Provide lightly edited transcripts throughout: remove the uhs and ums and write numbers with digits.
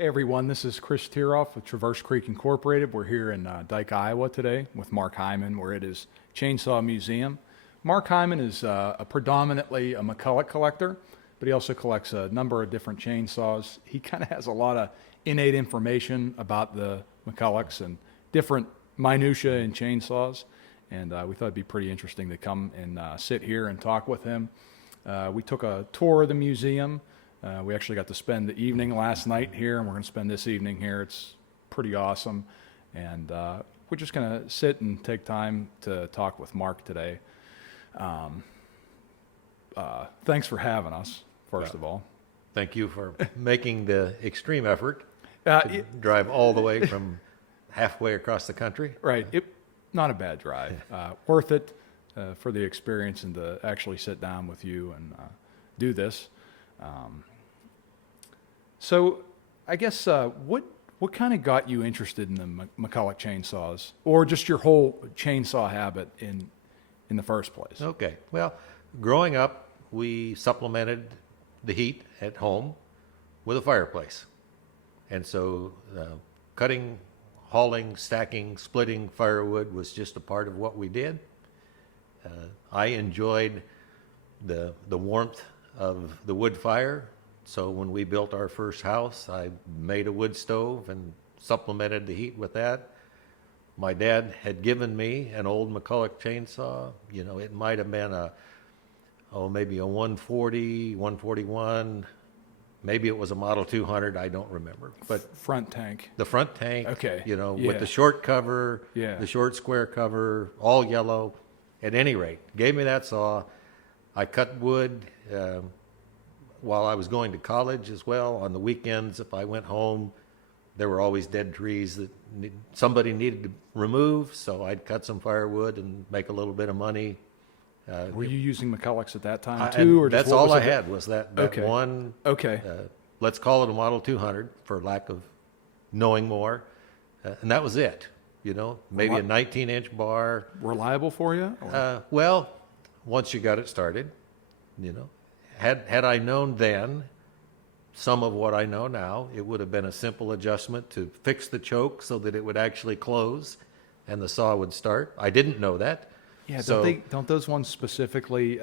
Hey everyone, this is Chris Tiroff with Traverse Creek Incorporated. We're here in Dike, Iowa today with Mark Heimann. We're at his chainsaw museum. Mark Heimann is predominantly a McCulloch collector, but he also collects a number of different chainsaws. He kind of has a lot of innate information about the McCullochs and different minutiae in chainsaws, and we thought it'd be pretty interesting to come and sit here and talk with him. We took a tour of the museum. We actually got to spend the evening last night here, and we're going to spend this evening here. It's pretty awesome, and we're just going to sit and take time to talk with Mark today. Thanks for having us, first of all. Thank you for making the extreme effort to drive all the way from halfway across the country. Right. Not a bad drive. Worth it for the experience and to actually sit down with you and do this. So I guess what kind of got you interested in the McCulloch chainsaws, or just your whole chainsaw habit in the first place? Okay. Well, growing up, we supplemented the heat at home with a fireplace. And so cutting, hauling, stacking, splitting firewood was just a part of what we did. I enjoyed the warmth of the wood fire. So when we built our first house, I made a wood stove and supplemented the heat with that. My dad had given me an old McCulloch chainsaw. You know, it might have been maybe a 140, 141. Maybe it was a Model 200. I don't remember. But front tank. The front tank. Okay. You know, Yeah. with the short cover, Yeah. the short square cover, all yellow. At any rate, gave me that saw. I cut wood while I was going to college as well. On the weekends, if I went home, there were always dead trees that somebody needed to remove, so I'd cut some firewood and make a little bit of money. Were you using McCullochs at that time too, or just that's what all was I it? had was that Okay. one. Okay. Let's call it a Model 200 for lack of knowing more, and that was it. You know, maybe a 19-inch bar. Reliable for you? Well, once you got it started, you know, had I known then some of what I know now, it would have been a simple adjustment to fix the choke so that it would actually close and the saw would start. I didn't know that. Yeah, So, don't those ones specifically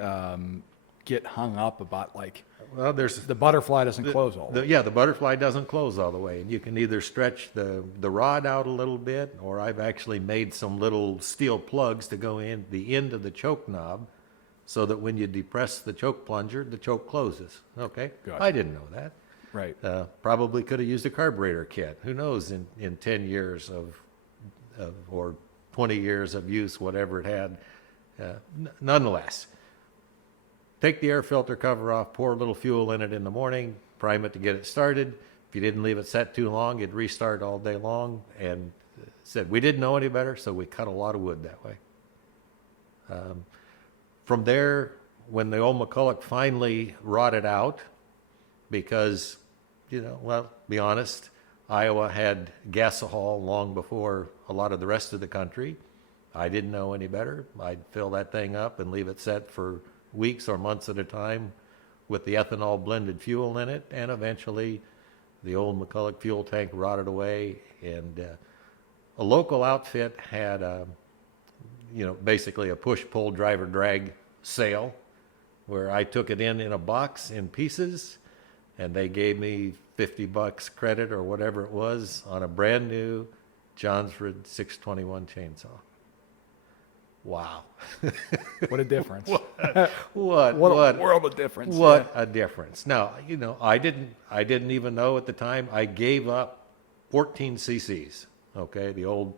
get hung up about well, there's the butterfly doesn't close all the way? the butterfly doesn't close all the way, and you can either stretch the rod out a little bit, or I've actually made some little steel plugs to go in the end of the choke knob, so that when you depress the choke plunger, the choke closes. Okay, Gotcha. I didn't know that. Right. Probably could have used a carburetor kit. Who knows? In 10 years of or 20 years of use, whatever it had. Nonetheless, take the air filter cover off, pour a little fuel in it in the morning, prime it to get it started. If you didn't leave it set too long, it'd restart all day long. And said we didn't know any better, so we cut a lot of wood that way. From there, when the old McCulloch finally rotted out, because, you know, well, be honest, Iowa had gasohol long before a lot of the rest of the country. I didn't know any better. I'd fill that thing up and leave it set for weeks or months at a time with the ethanol blended fuel in it, and eventually the old McCulloch fuel tank rotted away, and a local outfit had basically a push-pull driver-drag sale where I took it in a box in pieces, and they gave me $50 credit or whatever it was on a brand new Johnsford 621 chainsaw. Wow. What a difference. What a world of difference. What a difference. Now, you know, I didn't even know at the time. I gave up 14 cc's. Okay, the old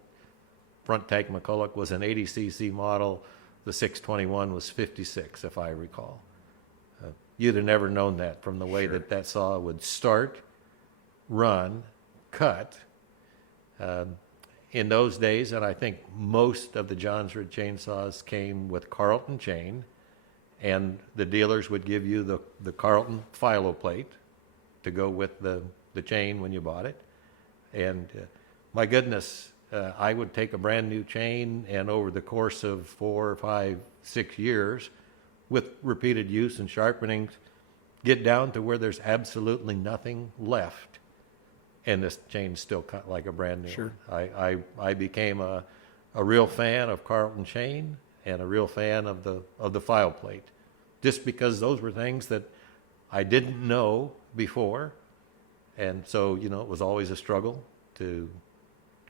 front tank McCulloch was an 80 cc model. The 621 was 56, if I recall. You'd have never known that from the way Sure. that saw would start, run, cut. In those days, and I think most of the Johnsford chainsaws came with Carlton chain, and the dealers would give you the Carlton philo plate to go with the chain when you bought it. And my goodness, I would take a brand new chain, and over the course of 4, 5, 6 years, with repeated use and sharpening, get down to where there's absolutely nothing left and this chain's still cut like a brand new Sure. one. I became a real fan of Carlton chain and a real fan of the file plate, just because those were things that I didn't know before, and so it was always a struggle to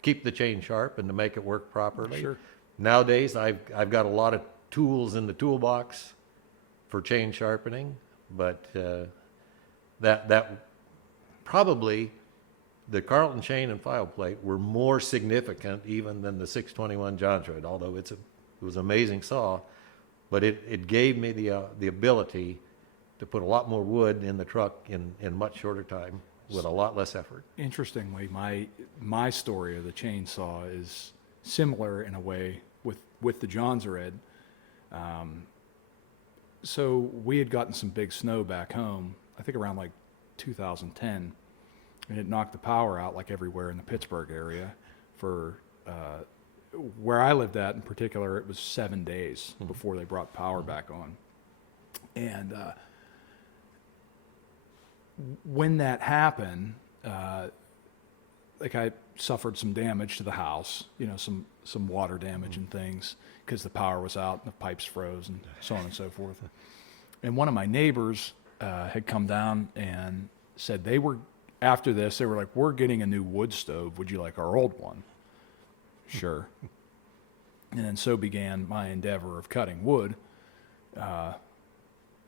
keep the chain sharp and to make it work properly. Sure. Nowadays, I've got a lot of tools in the toolbox for chain sharpening, but that probably the Carlton chain and file plate were more significant even than the 621 John Shred, although it was an amazing saw, but it gave me the ability to put a lot more wood in the truck in much shorter time with a lot less effort. Interestingly, my story of the chainsaw is similar in a way with the John's Red. So we had gotten some big snow back home, I think around like 2010, and it knocked the power out like everywhere in the Pittsburgh area. For where I lived at in particular, it was 7 days before they brought power back on. And when that happened, like I suffered some damage to the house, some water damage and things because the power was out and the pipes froze and so on and so forth. And one of my neighbors had come down and said after this, they were like, "We're getting a new wood stove. Would you like our old one?" Sure. And then so began my endeavor of cutting wood,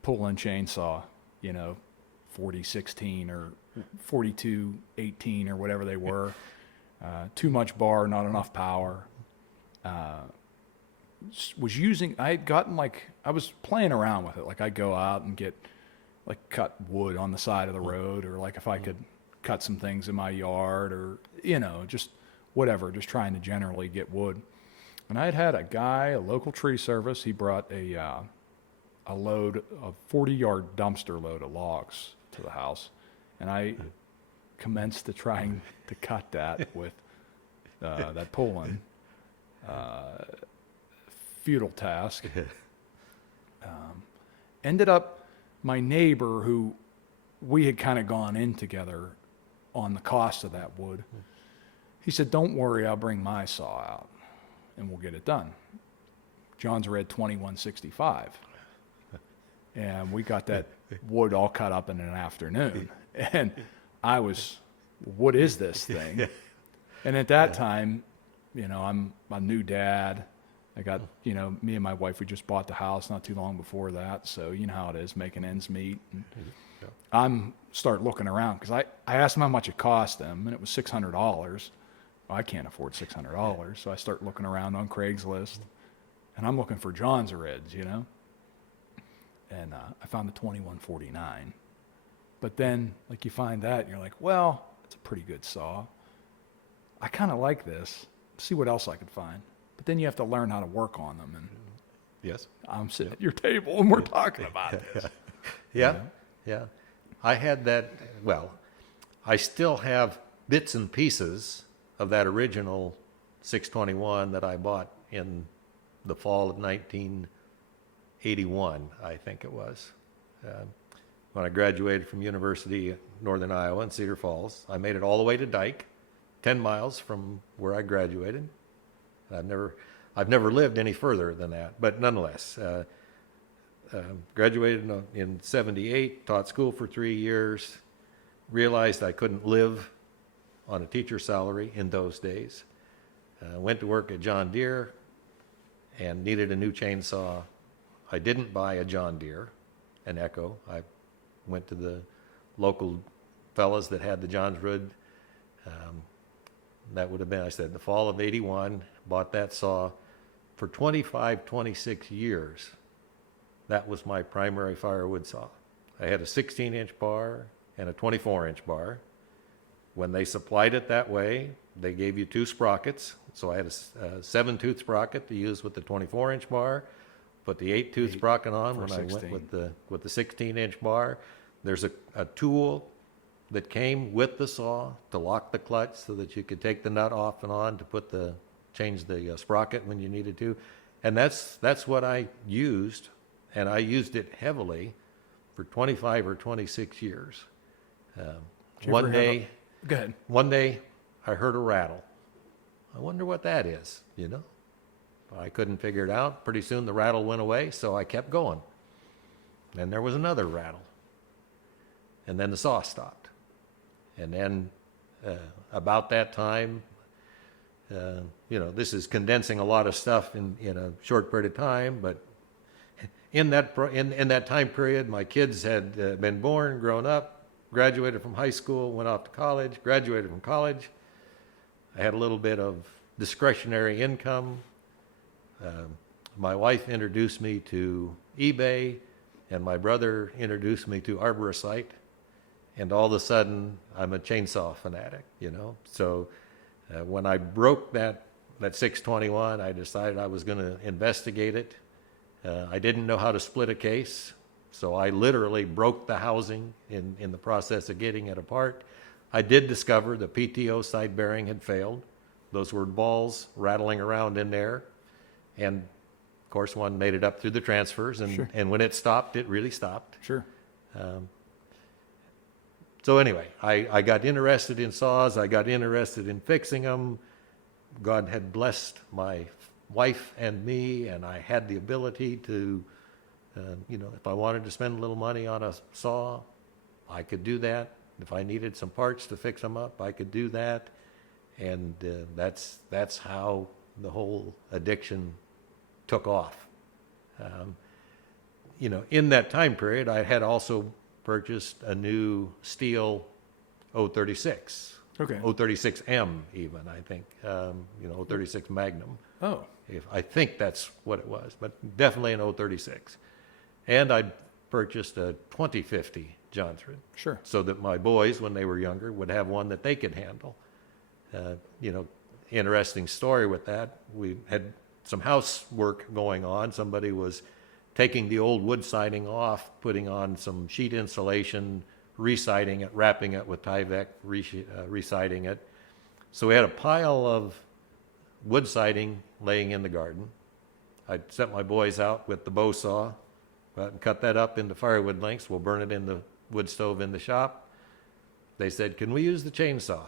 pull-in chainsaw, 4016 or 4218 or whatever they were. Too much bar, not enough power. I had gotten I was playing around with it. Like I'd go out and get cut wood on the side of the road, or if I could cut some things in my yard, or, just whatever, just trying to generally get wood. And I had a guy, a local tree service, he brought a load, a 40-yard dumpster load of logs to the house. And I commenced to trying to cut that with that pull-in. Futile task. Ended up, my neighbor, who we had kind of gone in together on the cost of that wood, he said, "Don't worry, I'll bring my saw out and we'll get it done." John's Red 2165. And we got that wood all cut up in an afternoon. And I was, what is this thing? And at that time, I'm a new dad. I got, me and my wife, we just bought the house not too long before that. So you know how it is, making ends meet. And I'm start looking around because I asked them how much it cost them, and it was $600. Well, I can't afford $600. So I start looking around on Craigslist, and I'm looking for John's Reds, And I found the 2149. But then, you find that, and you're like, well, it's a pretty good saw. I kind of like this. See what else I could find. But then you have to learn how to work on them. And Yes. I'm sitting at your table, and we're talking about this. Yeah. I had that, I still have bits and pieces of that original 621 that I bought in the fall of 1981, I think it was. When I graduated from University of Northern Iowa in Cedar Falls, I made it all the way to Dike, 10 miles from where I graduated. I've never lived any further than that, but nonetheless, graduated in 78, taught school for 3 years, realized I couldn't live on a teacher's salary in those days. Went to work at John Deere and needed a new chainsaw. I didn't buy a John Deere, an Echo. I went to the local fellas that had the John's Red. That would have been, I said, the fall of 81, bought that saw. For 26 years, that was my primary firewood saw. I had a 16-inch bar and a 24-inch bar. When they supplied it that way, they gave you 2 sprockets. So I had a 7-tooth sprocket to use with the 24-inch bar, put the 8-tooth sprocket on when I went with the 16-inch bar. There's a tool that came with the saw to lock the clutch so that you could take the nut off and on to change the sprocket when you needed to. And that's what I used, and I used it heavily for 25 or 26 years. One day, Go ahead. One day, I heard a rattle. I wonder what that is, you know? I couldn't figure it out. Pretty soon the rattle went away, so I kept going. Then there was another rattle. And then the saw stopped. And then about that time, you know, this is condensing a lot of stuff in a short period of time, but in that time period, my kids had been born, grown up, graduated from high school, went off to college, graduated from college. I had a little bit of discretionary income. My wife introduced me to eBay, and my brother introduced me to Arboricide, and all of a sudden, I'm a chainsaw fanatic, you know? So when I broke that 621, I decided I was going to investigate it. I didn't know how to split a case, so I literally broke the housing in the process of getting it apart. I did discover the PTO side bearing had failed. Those were balls rattling around in there. And, of course, one made it up through the transfers, and, Sure. and when it stopped, it really stopped. Sure. So anyway, I got interested in saws. I got interested in fixing them. God had blessed my wife and me, and I had the ability to, you know, if I wanted to spend a little money on a saw, I could do that. If I needed some parts to fix them up, I could do that. And that's how the whole addiction took off. You know, in that time period, I had also purchased a new steel 036. Okay. 036M even, I think, you know, 036 Magnum. Oh, I think that's what it was, but definitely an 036. And I purchased a 2050 Johnsrud, sure. so that my boys, when they were younger, would have one that they could handle. You know, interesting story with that. We had some housework going on. Somebody was taking the old wood siding off, putting on some sheet insulation, residing it, wrapping it with Tyvek, residing it. So we had a pile of wood siding laying in the garden. I sent my boys out with the bow saw, and cut that up into firewood lengths. We'll burn it in the wood stove in the shop. They said, "Can we use the chainsaw?"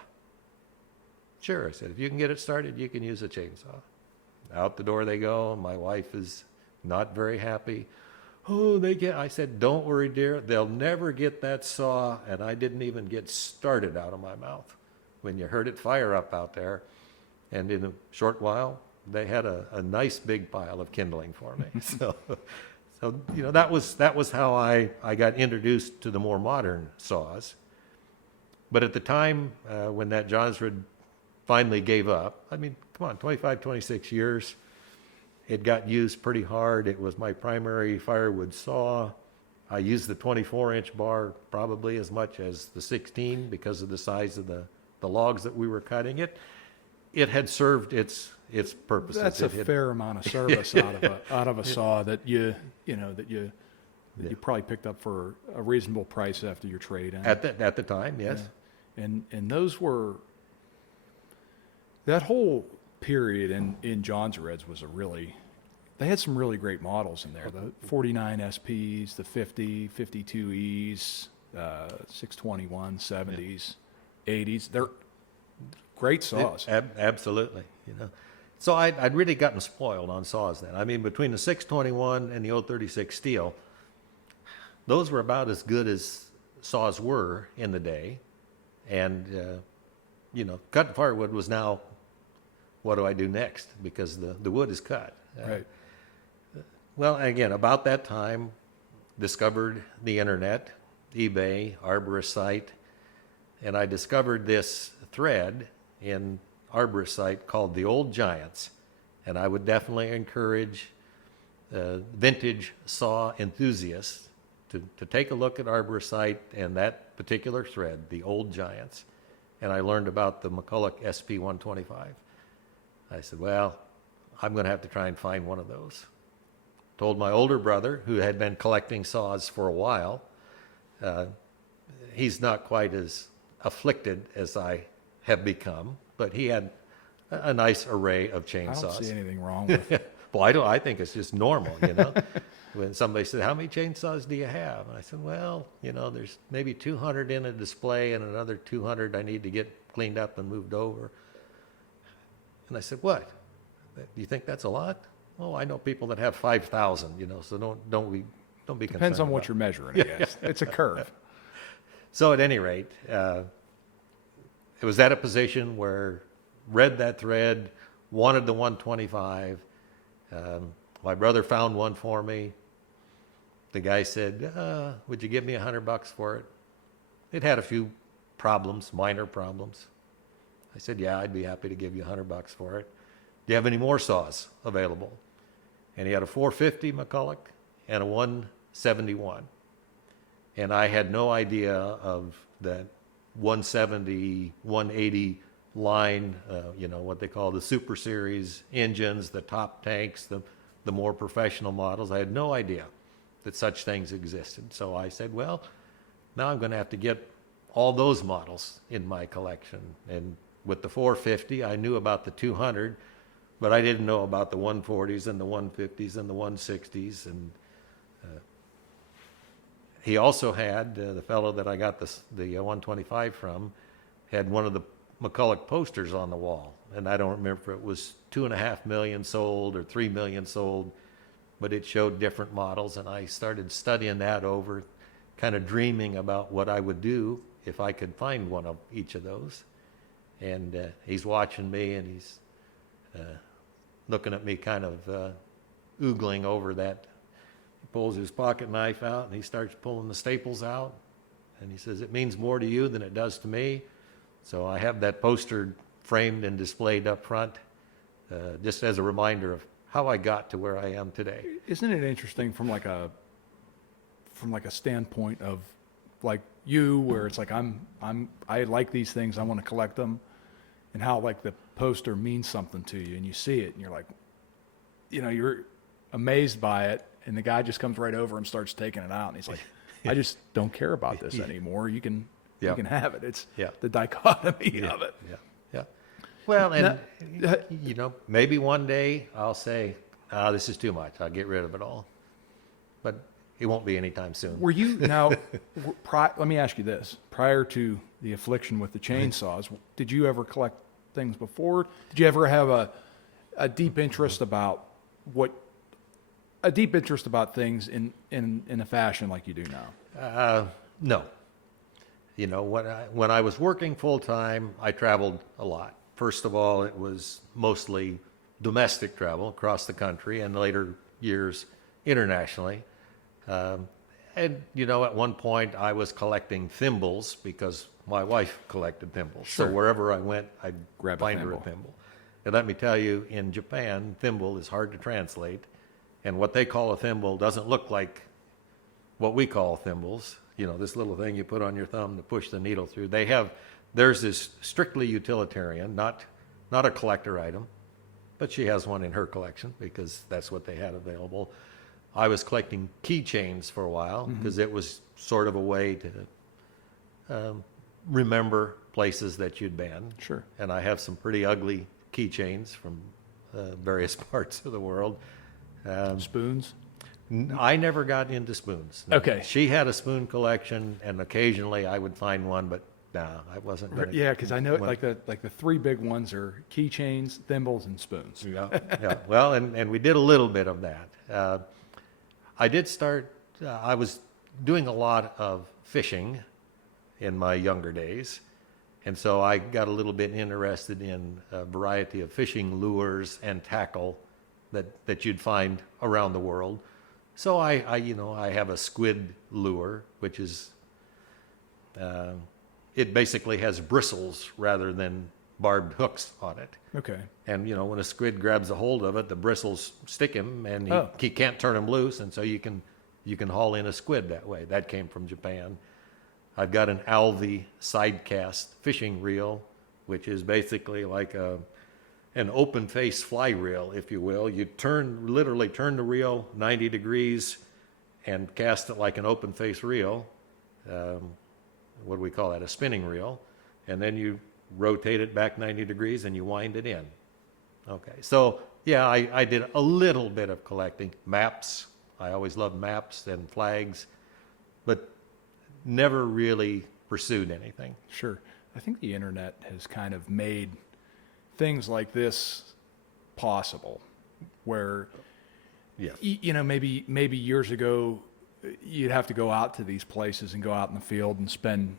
Sure, I said, if you can get it started, you can use a chainsaw. Out the door they go. My wife is not very happy. Oh, I said, don't worry, dear. They'll never get that saw. And I didn't even get started out of my mouth when you heard it fire up out there. And in a short while, they had a nice big pile of kindling for me. So you know, that was how I got introduced to the more modern saws. But at the time when that Johnsrud finally gave up, I mean, come on, 25, 26 years, it got used pretty hard. It was my primary firewood saw. I used the 24-inch bar probably as much as the 16 because of the size of the logs that we were cutting. It had served its purposes. That's a fair amount of service out of a saw that you probably picked up for a reasonable price after your trade-in. At the time, yes. Yeah. And those were, that whole period in Johnsrud's was they had some really great models in there. The 49 SPs, the 50, 52Es, 621, 70s, 80s. They're great saws. Absolutely, you know. So I'd really gotten spoiled on saws then. I mean, between the 621 and the 036 steel, those were about as good as saws were in the day. And, you know, cutting firewood was now, what do I do next? Because the wood is cut. Right. Well, again, about that time, discovered the internet, eBay, Arboricide, and I discovered this thread in Arboricide called the Old Giants, and I would definitely encourage vintage saw enthusiasts to take a look at Arboricide and that particular thread, the Old Giants, and I learned about the McCulloch SP-125. I said, well, I'm going to have to try and find one of those. Told my older brother, who had been collecting saws for a while, he's not quite as afflicted as I have become, but he had a nice array of chainsaws. I don't see anything wrong with it. Well, I think it's just normal, you know. when somebody said, how many chainsaws do you have? And I said, well, there's maybe 200 in a display and another 200 I need to get cleaned up and moved over. And I said, what? Do you think that's a lot? Oh, I know people that have 5,000, so don't be concerned. Depends on what you're measuring, I guess. It's a curve. So at any rate, it was at a position where read that thread, wanted the 125. My brother found one for me. The guy said, would you give me $100 for it? It had a few problems, minor problems. I said, yeah, I'd be happy to give you $100 for it. Do you have any more saws available? And he had a 450 McCulloch and a 171. And I had no idea of that 170, 180 line, what they call the Super Series engines, the top tanks, the more professional models. I had no idea that such things existed. So I said, well, now I'm going to have to get all those models in my collection. And with the 450, I knew about the 200, but I didn't know about the 140s and the 150s and the 160s. And he also had, the fellow that I got the 125 from, had one of the McCulloch posters on the wall. And I don't remember if it was 2.5 million sold or 3 million sold, but it showed different models. And I started studying that over, kind of dreaming about what I would do if I could find one of each of those. And he's watching me, and he's looking at me kind of oogling over that. He pulls his pocket knife out, and he starts pulling the staples out. And he says, it means more to you than it does to me. So I have that poster framed and displayed up front, just as a reminder of how I got to where I am today. Isn't it interesting from like a standpoint of like you, where it's like I like these things, I want to collect them, and how like the poster means something to you, and you see it, and you're like, you're amazed by it, and the guy just comes right over and starts taking it out, and he's like, I just don't care about this anymore. You can have it. It's the dichotomy of it. Yeah. Well, and maybe one day I'll say, this is too much. I'll get rid of it all. But it won't be anytime soon. Were you now? Let me ask you this: prior to the affliction with the chainsaws, did you ever collect things before? Did you ever have a deep interest about things in a fashion like you do now? No. When I was working full time, I traveled a lot. First of all, it was mostly domestic travel across the country, and later years internationally. And at one point I was collecting thimbles because my wife collected thimbles. Sure. So wherever I went, I'd Grab find her a thimble. And let me tell you, in Japan, thimble is hard to translate. And what they call a thimble doesn't look like what we call thimbles. This little thing you put on your thumb to push the needle through. Theirs is strictly utilitarian, not a collector item. But she has one in her collection because that's what they had available. I was collecting keychains for a while because it was sort of a way to remember places that you'd been. Sure. And I have some pretty ugly keychains from various parts of the world. Spoons? I never got into spoons. No. Okay. She had a spoon collection, and occasionally I would find one, but no, I wasn't going to. Yeah, because I know like the three big ones are keychains, thimbles, and spoons. Yeah. Well, and we did a little bit of that. I did start. I was doing a lot of fishing in my younger days, and so I got a little bit interested in a variety of fishing lures and tackle that you'd find around the world. So I have a squid lure, which is, it basically has bristles rather than barbed hooks on it. Okay. And, when a squid grabs a hold of it, the bristles stick him, and he can't turn them loose, and so you can haul in a squid that way. That came from Japan. I've got an Alvi sidecast fishing reel, which is basically like an open face fly reel, if you will. You literally turn the reel 90 degrees and cast it like an open face reel. What do we call that? A spinning reel. And then you rotate it back 90 degrees and you wind it in. Okay. So yeah, I did a little bit of collecting maps, I always loved maps and flags, but never really pursued anything. Sure. I think the internet has kind of made things like this possible, where Yes. maybe years ago you'd have to go out to these places and go out in the field and spend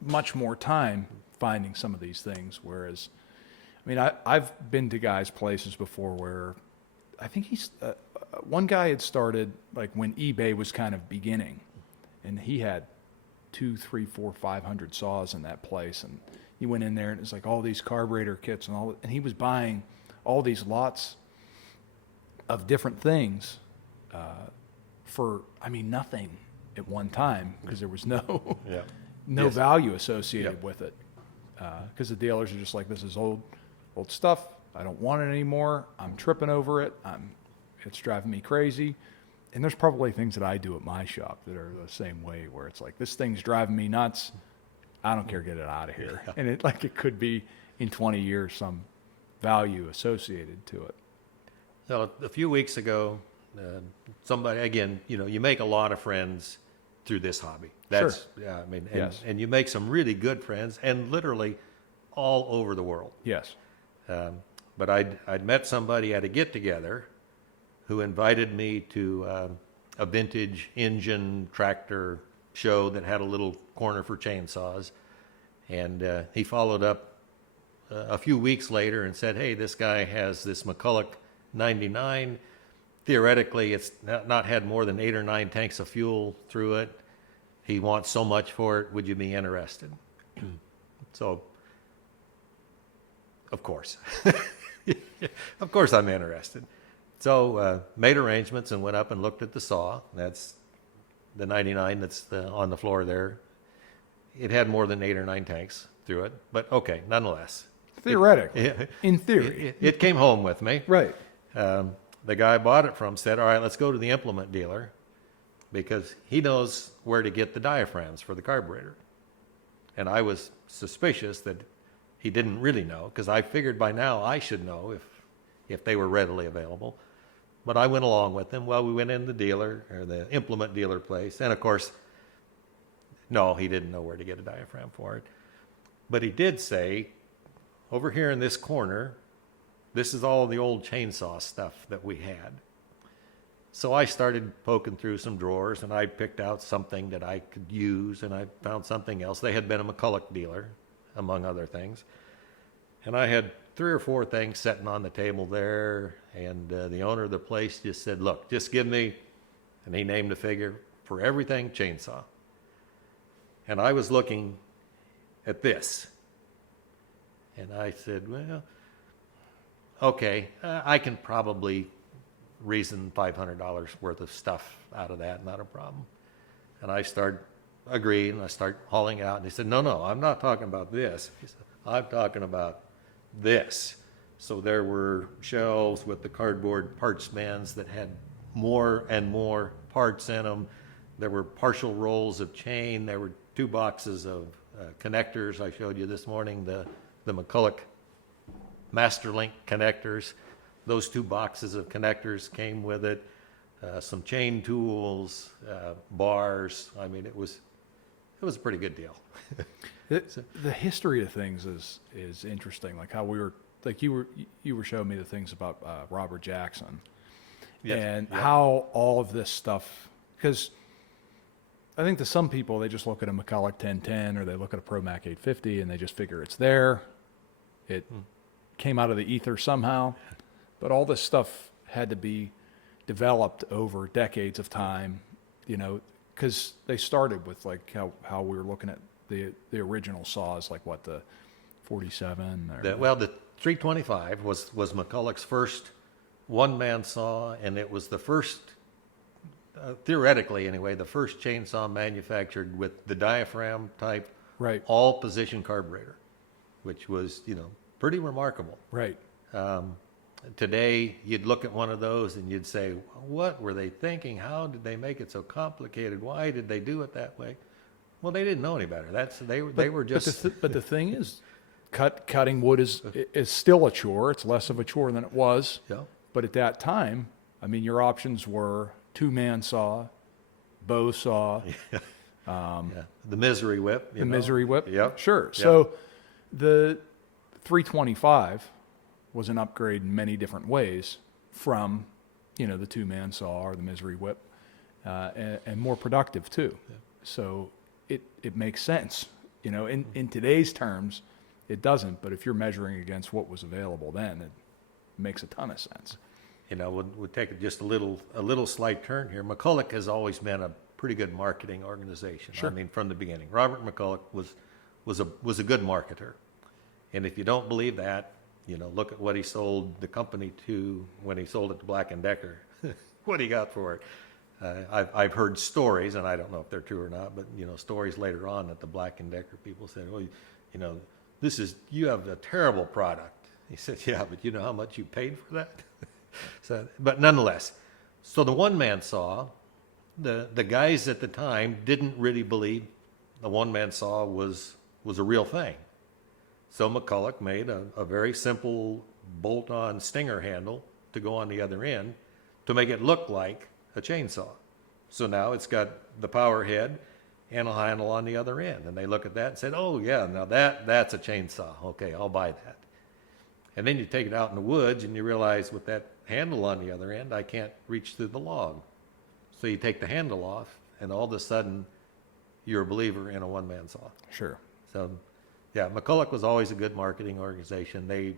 much more time finding some of these things. Whereas, I mean, I've been to guys' places before where I think one guy had started like when eBay was kind of beginning, and he had 2, 3, 4, 500 saws in that place, and he went in there and it was like all these carburetor kits and he was buying all these lots of different things for, I mean, nothing at one time, because there was no Yeah. no Yes. value associated Yep. with it, because the dealers are just like, this is old stuff, I don't want it anymore, I'm tripping over it, it's driving me crazy. And there's probably things that I do at my shop that are the same way, where it's like, this thing's driving me nuts, I don't care, get it out of here. Yeah. And it could be in 20 years some value associated to it. So a few weeks ago, somebody, again, you make a lot of friends through this hobby. That's, yeah, I mean, Yes. and you make some really good friends, and literally all over the world. Yes. But I'd met somebody at a get-together who invited me to a vintage engine tractor show that had a little corner for chainsaws. And he followed up a few weeks later and said, hey, this guy has this McCulloch 99. Theoretically, it's not had more than 8 or 9 tanks of fuel through it. He wants so much for it. Would you be interested? So, of course. Of course I'm interested. So made arrangements and went up and looked at the saw. That's the 99 that's on the floor there. It had more than 8 or 9 tanks through it, but okay, nonetheless. Theoretically, in theory. It came home with me. Right. The guy I bought it from said, all right, let's go to the implement dealer, because he knows where to get the diaphragms for the carburetor. And I was suspicious that he didn't really know, because I figured by now I should know if they were readily available. But I went along with him. Well, we went in the dealer, or the implement dealer place, and of course, no, he didn't know where to get a diaphragm for it. But he did say, over here in this corner, this is all the old chainsaw stuff that we had. So I started poking through some drawers, and I picked out something that I could use, and I found something else. They had been a McCulloch dealer, among other things. And I had 3 or 4 things sitting on the table there, and the owner of the place just said, look, just give me, and he named a figure, for everything chainsaw. And I was looking at this, and I said, well, okay, I can probably reason $500 worth of stuff out of that, not a problem. And I started agreeing, and I started hauling out, and he said, no, I'm not talking about this. He said, I'm talking about this. So there were shelves with the cardboard parts bins that had more and more parts in them. There were partial rolls of chain. There were 2 boxes of connectors I showed you this morning, the McCulloch Masterlink connectors. Those 2 boxes of connectors came with it. Some chain tools, bars. I mean, it was a pretty good deal. The history of things is interesting. Like how you were showing me the things about Robert Jackson, Yes. and Yeah. how all of this stuff, because I think to some people they just look at a McCulloch 1010 or they look at a ProMac 850 and they just figure it's there. It came out of the ether somehow, but all this stuff had to be developed over decades of time, because they started with like how we were looking at the original saws, like what, the 47 or The 325 was McCulloch's first one-man saw, and it was the first, theoretically anyway, the first chainsaw manufactured with the diaphragm type, right, all-position carburetor, which was, pretty remarkable. right. Today, you'd look at one of those and you'd say, what were they thinking? How did they make it so complicated? Why did they do it that way? Well, they didn't know any better. They were just... But the thing is, cutting wood is still a chore. It's less of a chore than it was. Yeah. But at that time, I mean, your options were two-man saw, bow saw, Yeah. The misery whip. the misery whip. Yep. Sure. Yep. So the 325 was an upgrade in many different ways from, the two-man saw or the misery whip, and more productive too. Yeah. So it makes sense. In today's terms, it doesn't, but if you're measuring against what was available then, it makes a ton of sense. We'll take just a little slight turn here. McCulloch has always been a pretty good marketing organization. Sure. I mean, from the beginning, Robert McCulloch was a good marketer, and if you don't believe that, look at what he sold the company to when he sold it to Black and Decker. What he got for it. I've heard stories, and I don't know if they're true or not, but stories later on that the Black and Decker people said, "Oh, you have a terrible product." He said, "Yeah, but you know how much you paid for that." So, but nonetheless, so the one-man saw, the guys at the time didn't really believe the one-man saw was a real thing. So McCulloch made a very simple bolt-on stinger handle to go on the other end to make it look like a chainsaw. So now it's got the power head and a handle on the other end. And they look at that and said, "Oh yeah, now that's a chainsaw. Okay, I'll buy that." And then you take it out in the woods and you realize with that handle on the other end, I can't reach through the log. So you take the handle off and all of a sudden you're a believer in a one-man saw. Sure. So yeah, McCulloch was always a good marketing organization. They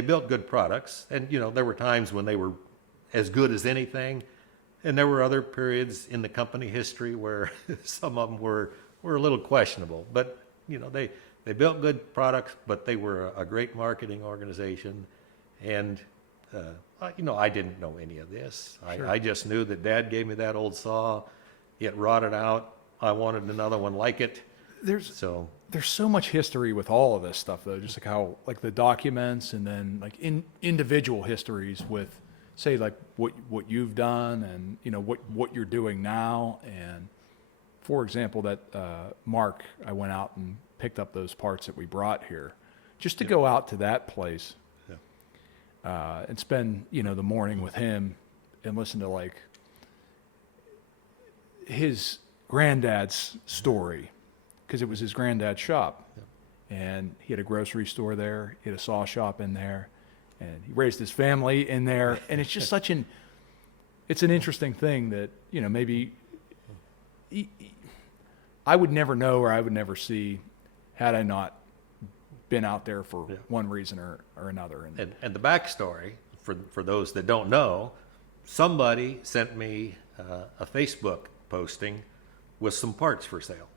built good products, and there were times when they were as good as anything, and there were other periods in the company history where some of them were a little questionable. But they built good products, but they were a great marketing organization, and I didn't know any of this. Sure. I just knew that Dad gave me that old saw. It rotted out. I wanted another one like it. There's so much history with all of this stuff, though, just like how, like the documents and then like individual histories with, say, like what you've done and, what you're doing now. And for example, that Mark, I went out and picked up those parts that we brought here just to go out to that place and spend, the morning with him and listen to like his granddad's story, because it was his granddad's shop. And he had a grocery store there, he had a saw shop in there, and he raised his family in there. And it's just it's an interesting thing that, maybe I would never know or I would never see had I not been out there for one reason or another. And the backstory, for those that don't know, somebody sent me a Facebook posting with some parts for sale.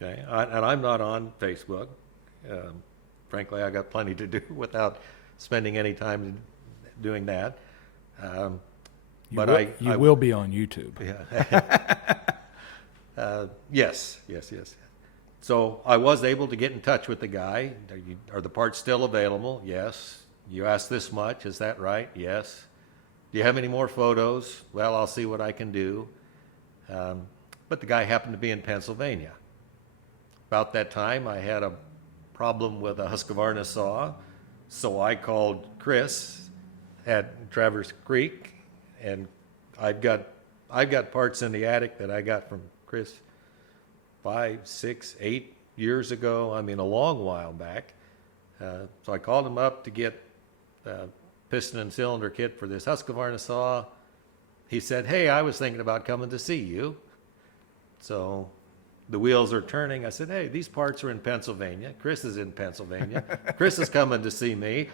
Okay, and I'm not on Facebook. Frankly, I got plenty to do without spending any time doing that. You will be on YouTube. Yeah. Yes. So I was able to get in touch with the guy. Are the parts still available? Yes. You asked this much. Is that right? Yes. Do you have any more photos? Well, I'll see what I can do. But the guy happened to be in Pennsylvania. About that time, I had a problem with a Husqvarna saw, so I called Chris at Traverse Creek, and I've got parts in the attic that I got from Chris 5, 6, 8 years ago. I mean, a long while back. So I called him up to get the piston and cylinder kit for this Husqvarna saw. He said, "Hey, I was thinking about coming to see you." So the wheels are turning. I said, "Hey, these parts are in Pennsylvania. Chris is in Pennsylvania. Chris is coming to see me.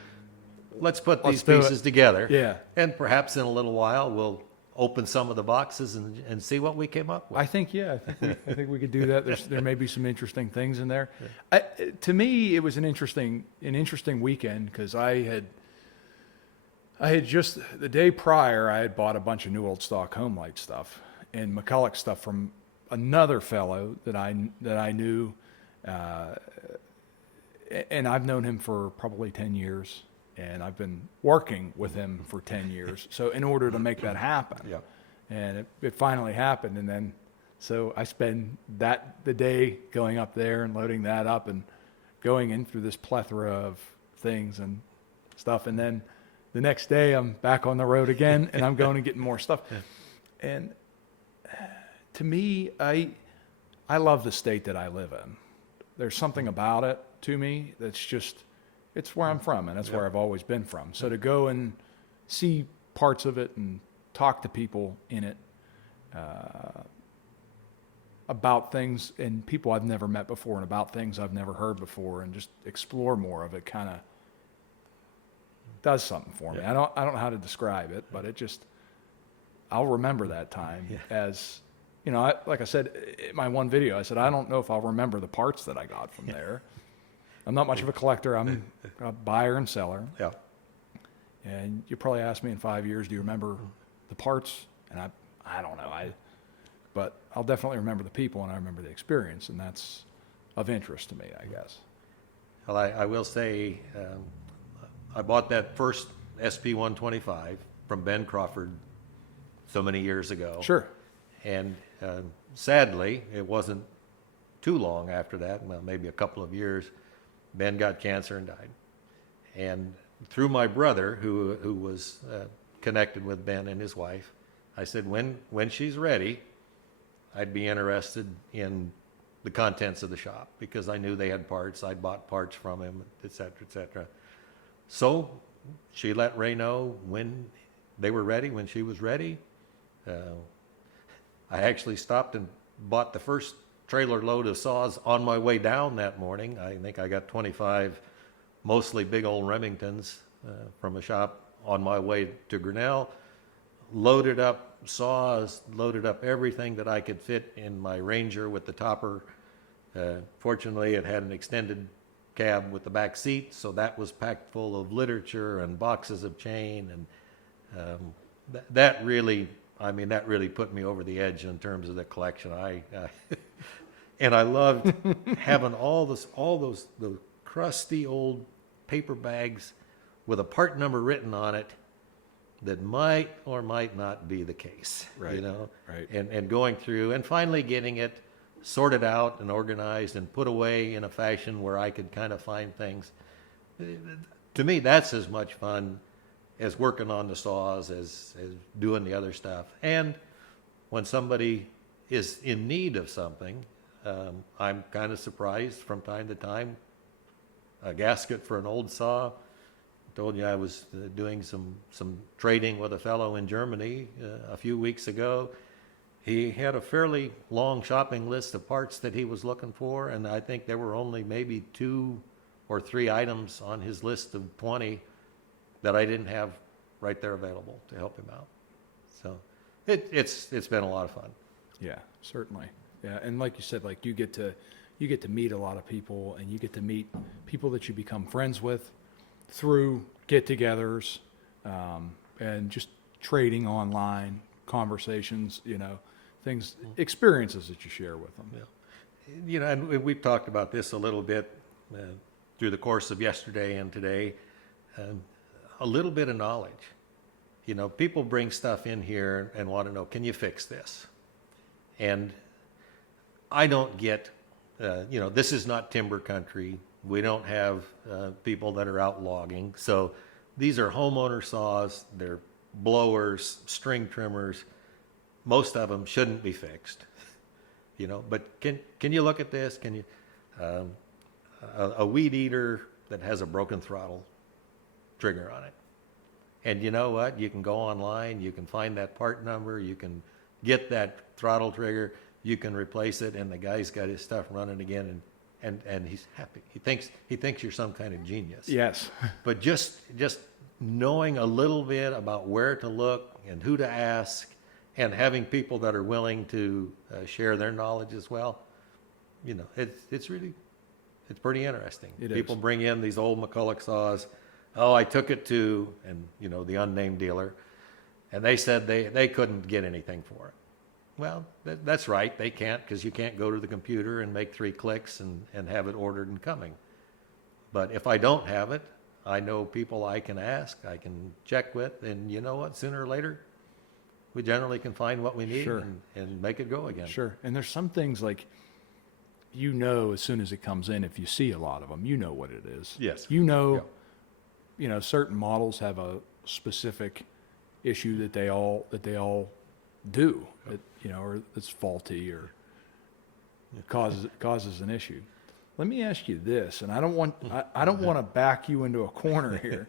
Let's put these pieces together. Yeah. And perhaps in a little while, we'll open some of the boxes and see what we came up with." I think we could do that. There may be some interesting things in there. To me, it was an interesting weekend, because I had just the day prior, I had bought a bunch of new old stock home light stuff and McCulloch stuff from another fellow that I knew, and I've known him for probably 10 years, and I've been working with him for 10 years. So in order to make that happen, and it finally happened, and then so I spend the day going up there and loading that up and going in through this plethora of things and stuff, and then the next day I'm back on the road again, and I'm going and getting more stuff. And to me, I love the state that I live in. There's something about it to me that's just, it's where I'm from, and that's where I've always been from. So to go and see parts of it and talk to people in it about things and people I've never met before and about things I've never heard before and just explore more of it kind of does something for me. I don't know how to describe it, but it just, I'll remember that time as, you know, like I said in my one video, I said, I don't know if I'll remember the parts that I got from there. I'm not much of a collector. I'm a buyer and seller. Yeah. And you probably ask me in 5 years, do you remember the parts? And I don't know. But I'll definitely remember the people and I remember the experience, and that's of interest to me, I guess. Well, I will say, I bought that first SP-125 from Ben Crawford so many years ago. Sure. And sadly, it wasn't too long after that, well, maybe a couple of years, Ben got cancer and died. And through my brother, who was connected with Ben and his wife, I said, when she's ready, I'd be interested in the contents of the shop, because I knew they had parts. I'd bought parts from him, et cetera, et cetera. So she let Ray know when they were ready, when she was ready. I actually stopped and bought the first trailer load of saws on my way down that morning. I think I got 25 mostly big old Remingtons from a shop on my way to Grinnell. Loaded up saws, loaded up everything that I could fit in my Ranger with the topper. Fortunately, it had an extended cab with the back seat, so that was packed full of literature and boxes of chain, and that really put me over the edge in terms of the collection. And I loved having all those crusty old paper bags with a part number written on it that might or might not be the case, Right. you know? Right. And going through and finally getting it sorted out and organized and put away in a fashion where I could kind of find things. To me, that's as much fun as working on the saws as doing the other stuff. And when somebody is in need of something, I'm kind of surprised from time to time. A gasket for an old saw. I told you I was doing some trading with a fellow in Germany a few weeks ago. He had a fairly long shopping list of parts that he was looking for, and I think there were only maybe 2 or 3 items on his list of 20 that I didn't have right there available to help him out. So it's been a lot of fun. Yeah, certainly. Yeah, and like you said, like you get to meet a lot of people, and you get to meet people that you become friends with through get-togethers, and just trading online, conversations, you know, things, experiences that you share with them. Yeah. You know, and we've talked about this a little bit through the course of yesterday and today. A little bit of knowledge. You know, people bring stuff in here and want to know, can you fix this? And I don't get, you know, this is not timber country. We don't have people that are out logging. So these are homeowner saws. They're blowers, string trimmers. Most of them shouldn't be fixed, you know. But can you look at this? Can you a weed eater that has a broken throttle trigger on it? And you know what? You can go online. You can find that part number. You can get that throttle trigger. You can replace it, and the guy's got his stuff running again, and he's happy. He thinks you're some kind of genius. Yes. But just knowing a little bit about where to look and who to ask, and having people that are willing to share their knowledge as well, you know, it's pretty interesting. People bring in these old McCulloch saws. Oh, I took it to, and you know, the unnamed dealer, and they said they couldn't get anything for it. Well, that's right. They can't, because you can't go to the computer and make 3 clicks and have it ordered and coming. But if I don't have it, I know people I can ask, I can check with, and you know what? Sooner or later, we generally can find what we need. Sure. and make it go again. Sure. And there's some things like, you know, as soon as it comes in, if you see a lot of them, you know what it is. Yes. You know, Yeah. you know, certain models have a specific issue that they all do, that, or that's faulty or causes an issue. Let me ask you this, and I don't want to back you into a corner here,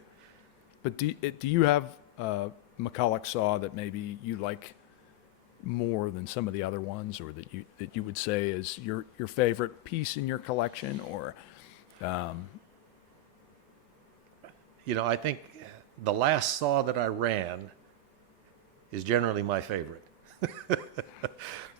but do you have a McCulloch saw that maybe you like more than some of the other ones, or that you would say is your favorite piece in your collection, or I think the last saw that I ran is generally my favorite.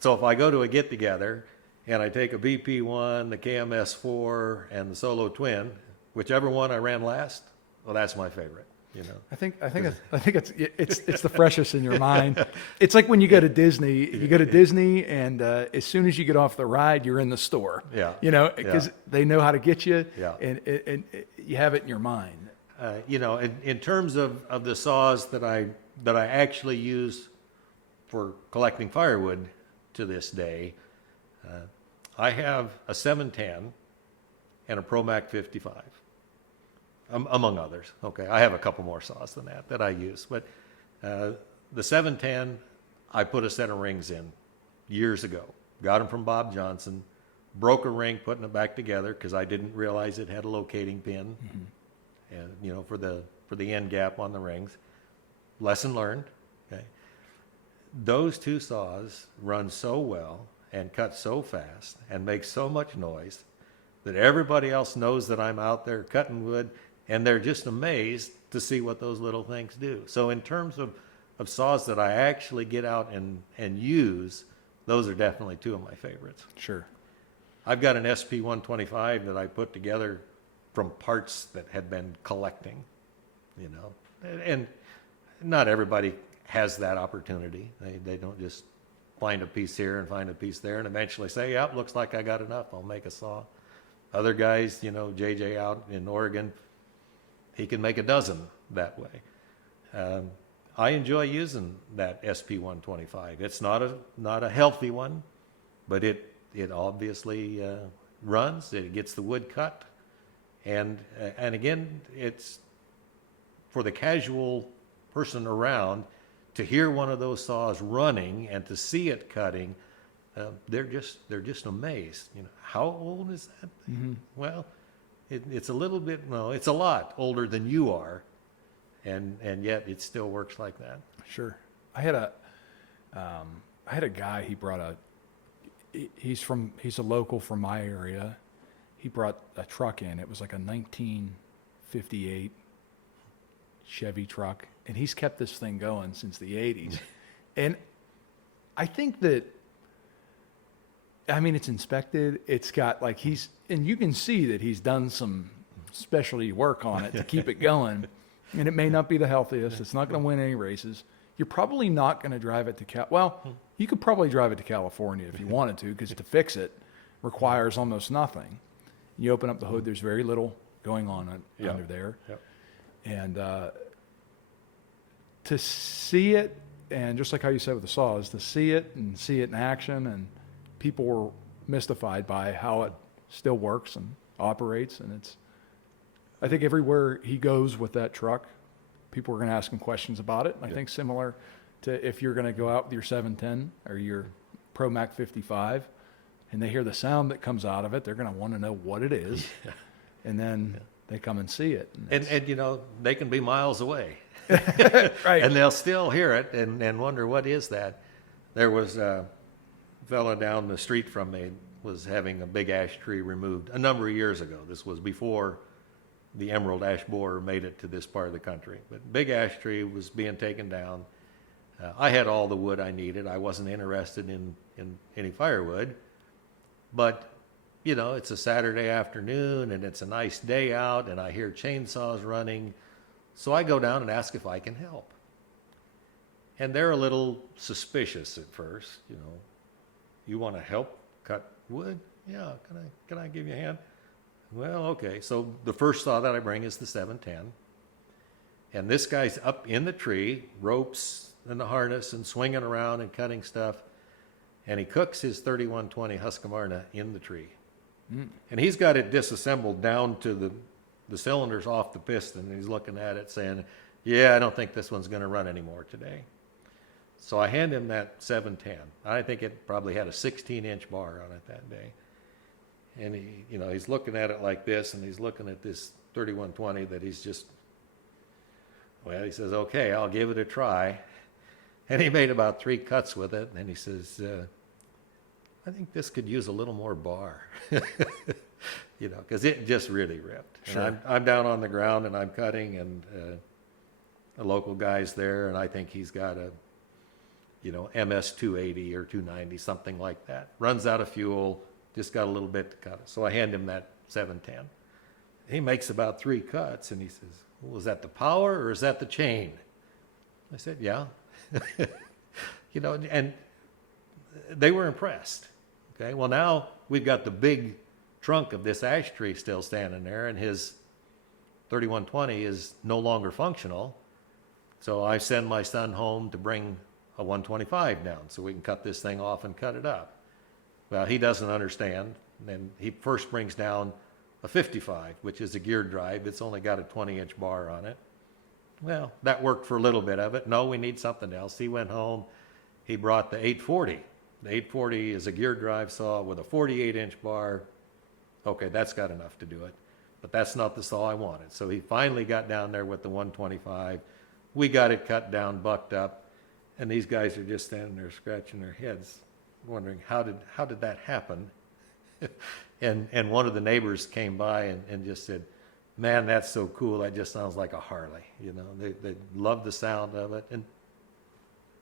So if I go to a get together and I take a BP1, the KMS4, and the Solo Twin, whichever one I ran last, well, that's my favorite. I think it's the freshest in your mind. It's like when you go to Disney. You go to Disney, and as soon as you get off the ride, you're in the store. Yeah. Because they know how to get you. Yeah. And you have it in your mind. In terms of the saws that I actually use for collecting firewood to this day, I have a 710 and a ProMac 55. Among others. Okay, I have a couple more saws than that I use, but the 710, I put a set of rings in years ago. Got them from Bob Johnson. Broke a ring putting it back together because I didn't realize it had a locating pin, and for the end gap on the rings. Lesson learned. Okay, those two saws run so well and cut so fast and make so much noise that everybody else knows that I'm out there cutting wood. And they're just amazed to see what those little things do. So in terms of saws that I actually get out and use, those are definitely two of my favorites. Sure. I've got an SP-125 that I put together from parts that had been collecting, and not everybody has that opportunity. They don't just find a piece here and find a piece there and eventually say, yeah, looks like I got enough, I'll make a saw. Other guys, JJ out in Oregon, he can make a dozen that way. I enjoy using that SP-125. It's not a healthy one, but it obviously runs. It gets the wood cut, and again, it's for the casual person around to hear one of those saws running and to see it cutting. They're just amazed. How old is that thing? Mm-hmm. Well, it's a little bit, no, it's a lot older than you are, and yet it still works like that. Sure. I had a guy. He brought he's a local from my area. He brought a truck in. It was like a 1958 Chevy truck, and he's kept this thing going since the 80s. And I think that, it's inspected. It's got and you can see that he's done some specialty work on it to keep it going. And it may not be the healthiest. It's not going to win any races. You're probably not going to drive it to you could probably drive it to California if you wanted to, because to fix it requires almost nothing. You open up the hood, there's very little going on under there. Yep. And to see it, and just like how you said with the saws, to see it in action, and people were mystified by how it still works and operates. And I think everywhere he goes with that truck, people are going to ask him questions about it. And I think similar to if you're going to go out with your 710 or your ProMac 55 and they hear the sound that comes out of it, they're going to want to know what it is. Yeah. And then they come and see it. And they can be miles away. Right. And they'll still hear it and wonder, what is that? There was a fellow down the street from me was having a big ash tree removed a number of years ago. This was before the emerald ash borer made it to this part of the country. But big ash tree was being taken down. I had all the wood I needed. I wasn't interested in any firewood. But, it's a Saturday afternoon and it's a nice day out and I hear chainsaws running. So I go down and ask if I can help. And they're a little suspicious at first, You want to help cut wood? Yeah, can I give you a hand? Well, okay. So the first saw that I bring is the 710. And this guy's up in the tree, ropes and the harness and swinging around and cutting stuff. And he cooks his 3120 Husqvarna in the tree. Mm. And he's got it disassembled down to the cylinders off the piston. And he's looking at it saying, yeah, I don't think this one's going to run anymore today. So I hand him that 710. I think it probably had a 16-inch bar on it that day. And he, he's looking at it like this, and he's looking at this 3120 that he's just, well, he says, okay, I'll give it a try. And he made about 3 cuts with it, and he says, I think this could use a little more bar. Because it just really ripped. Sure. And I'm down on the ground, and I'm cutting, and a local guy's there, and I think he's got a, MS 280 or 290, something like that. Runs out of fuel, just got a little bit to cut it. So I hand him that 710. He makes about 3 cuts, and he says, well, is that the power or is that the chain? I said, yeah. And they were impressed. Okay, well, now we've got the big trunk of this ash tree still standing there, and his 3120 is no longer functional. So I send my son home to bring a 125 down so we can cut this thing off and cut it up. Well, he doesn't understand. And he first brings down a 55, which is a gear drive. It's only got a 20-inch bar on it. Well, that worked for a little bit of it. No, we need something else. He went home. He brought the 840. The 840 is a gear drive saw with a 48-inch bar. Okay, that's got enough to do it. But that's not the saw I wanted. So he finally got down there with the 125. We got it cut down, bucked up, and these guys are just standing there scratching their heads, wondering how did that happen? and one of the neighbors came by and just said, man, that's so cool. That just sounds like a Harley. They love the sound of it. And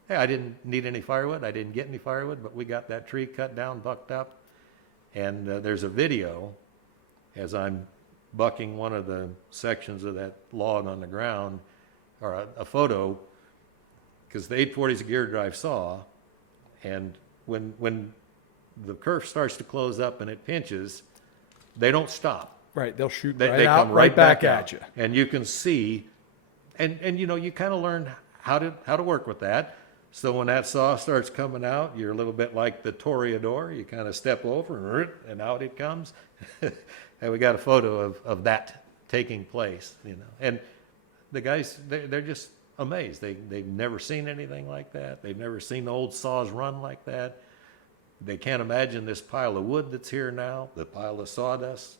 hey, I didn't need any firewood. I didn't get any firewood, but we got that tree cut down, bucked up. And there's a video as I'm bucking one of the sections of that log on the ground, or a photo, because the 840 is a gear drive saw, and when the kerf starts to close up and it pinches, they don't stop. Right, they'll shoot They out, come right back at out. you. And you can see, and you kind of learn how to work with that. So when that saw starts coming out, you're a little bit like the toreador. You kind of step over and out it comes. And we got a photo of that taking place, And the guys, they're just amazed. They've never seen anything like that. They've never seen the old saws run like that. They can't imagine this pile of wood that's here now, the pile of sawdust.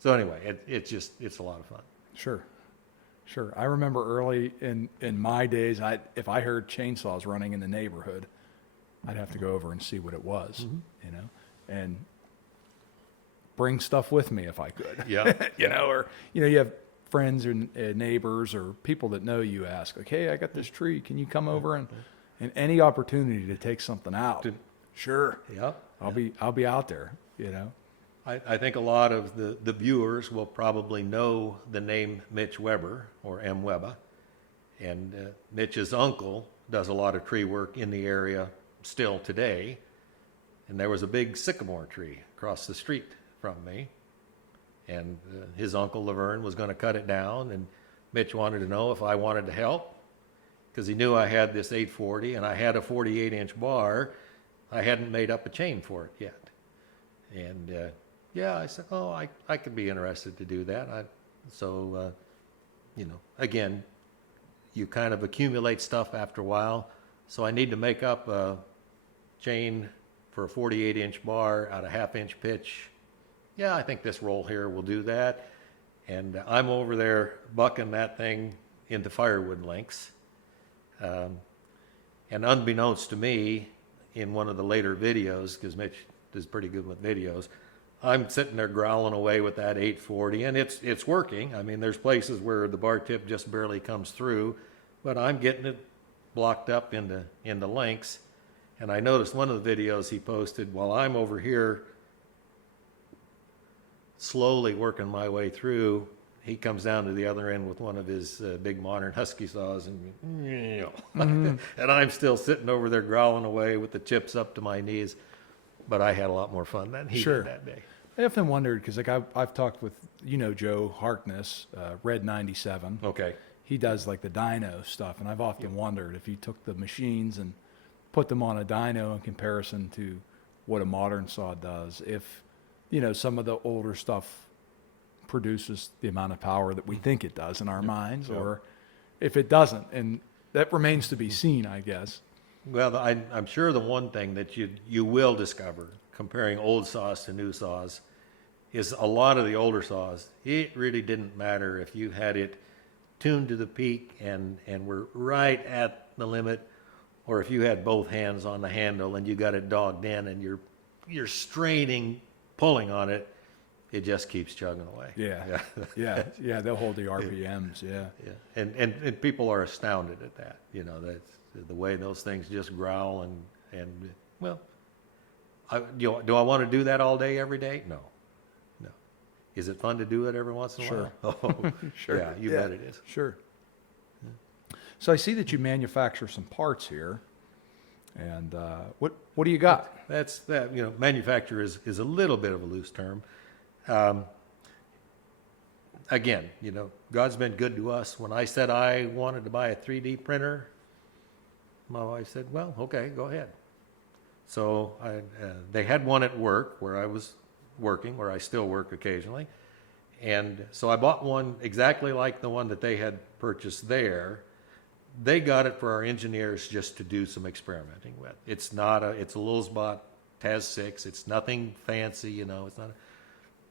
So anyway, it's a lot of fun. Sure. I remember early in my days, if I heard chainsaws running in the neighborhood, I'd have to go over and see what it was, and bring stuff with me if I could. Yeah. Or you have friends or neighbors or people that know you ask, like, hey, I got this tree, can you come over and any opportunity to take something out? Sure. Yeah. I'll be out there, I think a lot of the viewers will probably know the name Mitch Weber, or M. Webber. And Mitch's uncle does a lot of tree work in the area still today. And there was a big sycamore tree across the street from me. And his uncle Laverne was going to cut it down. And Mitch wanted to know if I wanted to help, because he knew I had this 840 and I had a 48-inch bar. I hadn't made up a chain for it yet. And yeah, I said, oh, I could be interested to do that. So again, you kind of accumulate stuff after a while. So I need to make up a chain for a 48-inch bar at a half-inch pitch. Yeah, I think this roll here will do that. And I'm over there bucking that thing into firewood lengths. And unbeknownst to me, in one of the later videos, because Mitch is pretty good with videos, I'm sitting there growling away with that 840, and it's working. I mean, there's places where the bar tip just barely comes through, but I'm getting it blocked up into lengths. And I noticed one of the videos he posted, while I'm over here slowly working my way through, he comes down to the other end with one of his big modern Husky saws, and and I'm still sitting over there growling away with the chips up to my knees. But I had a lot more fun than he did that day. I often wondered, because I've talked with Joe Harkness, Red 97. Okay. He does like the dyno stuff, and I've often wondered if you took the machines and put them on a dyno in comparison to what a modern saw does, if some of the older stuff produces the amount of power that we think it does in our minds, or if it doesn't, and that remains to be seen, I guess. Well, I'm sure the one thing that you will discover comparing old saws to new saws is a lot of the older saws, it really didn't matter if you had it tuned to the peak and were right at the limit, or if you had both hands on the handle and you got it dogged in and you're straining, pulling on it, it just keeps chugging away. Yeah, they'll hold the RPMs, yeah. Yeah. And people are astounded at that. You know, that's the way those things just growl and well, do I want to do that all day, every day? No. Is it fun to do it every once in a Sure. while? Oh, Sure. Yeah, you bet it is. Sure. So I see that you manufacture some parts here, and what do you got? That's that. You know, manufacture is a little bit of a loose term. Again, you know, God's been good to us. When I said I wanted to buy a 3D printer, my wife said, "Well, okay, go ahead." So they had one at work where I was working, where I still work occasionally, and so I bought one exactly like the one that they had purchased there. They got it for our engineers just to do some experimenting with. It's a Lulzbot TAS 6. It's nothing fancy, you know. It's not.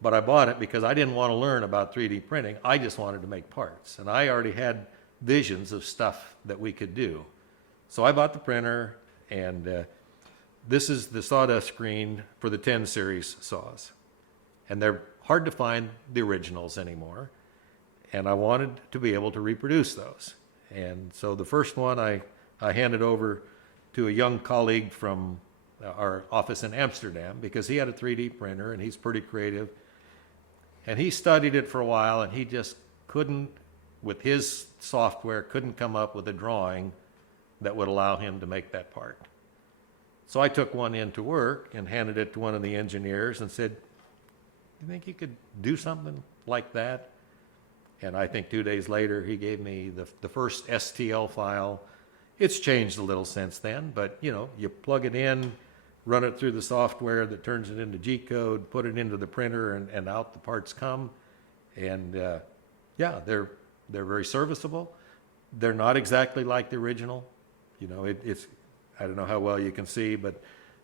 But I bought it because I didn't want to learn about 3D printing. I just wanted to make parts, and I already had visions of stuff that we could do. So I bought the printer, and this is the sawdust screen for the 10 series saws, and they're hard to find the originals anymore. And I wanted to be able to reproduce those. And so the first one I handed over to a young colleague from our office in Amsterdam because he had a 3D printer and he's pretty creative. And he studied it for a while and he just couldn't, with his software, couldn't come up with a drawing that would allow him to make that part. So I took one into work and handed it to one of the engineers and said, "You think you could do something like that?" And I think 2 days later, he gave me the first STL file. It's changed a little since then, but you know, you plug it in, run it through the software that turns it into G-code, put it into the printer, and out the parts come. And yeah, they're very serviceable. They're not exactly like the original. You know, it's I don't know how well you can see, but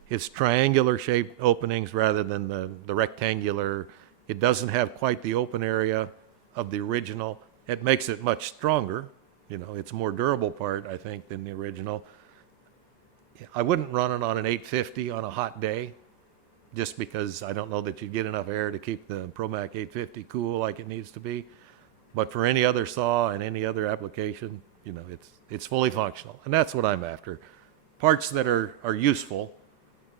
it's triangular shaped openings rather than the rectangular. It doesn't have quite the open area of the original. It makes it much stronger. You know, it's a more durable part, I think, than the original. I wouldn't run it on an 850 on a hot day, just because I don't know that you'd get enough air to keep the ProMac 850 cool like it needs to be. But for any other saw and any other application, you know, it's fully functional. And that's what I'm after. Parts that are useful.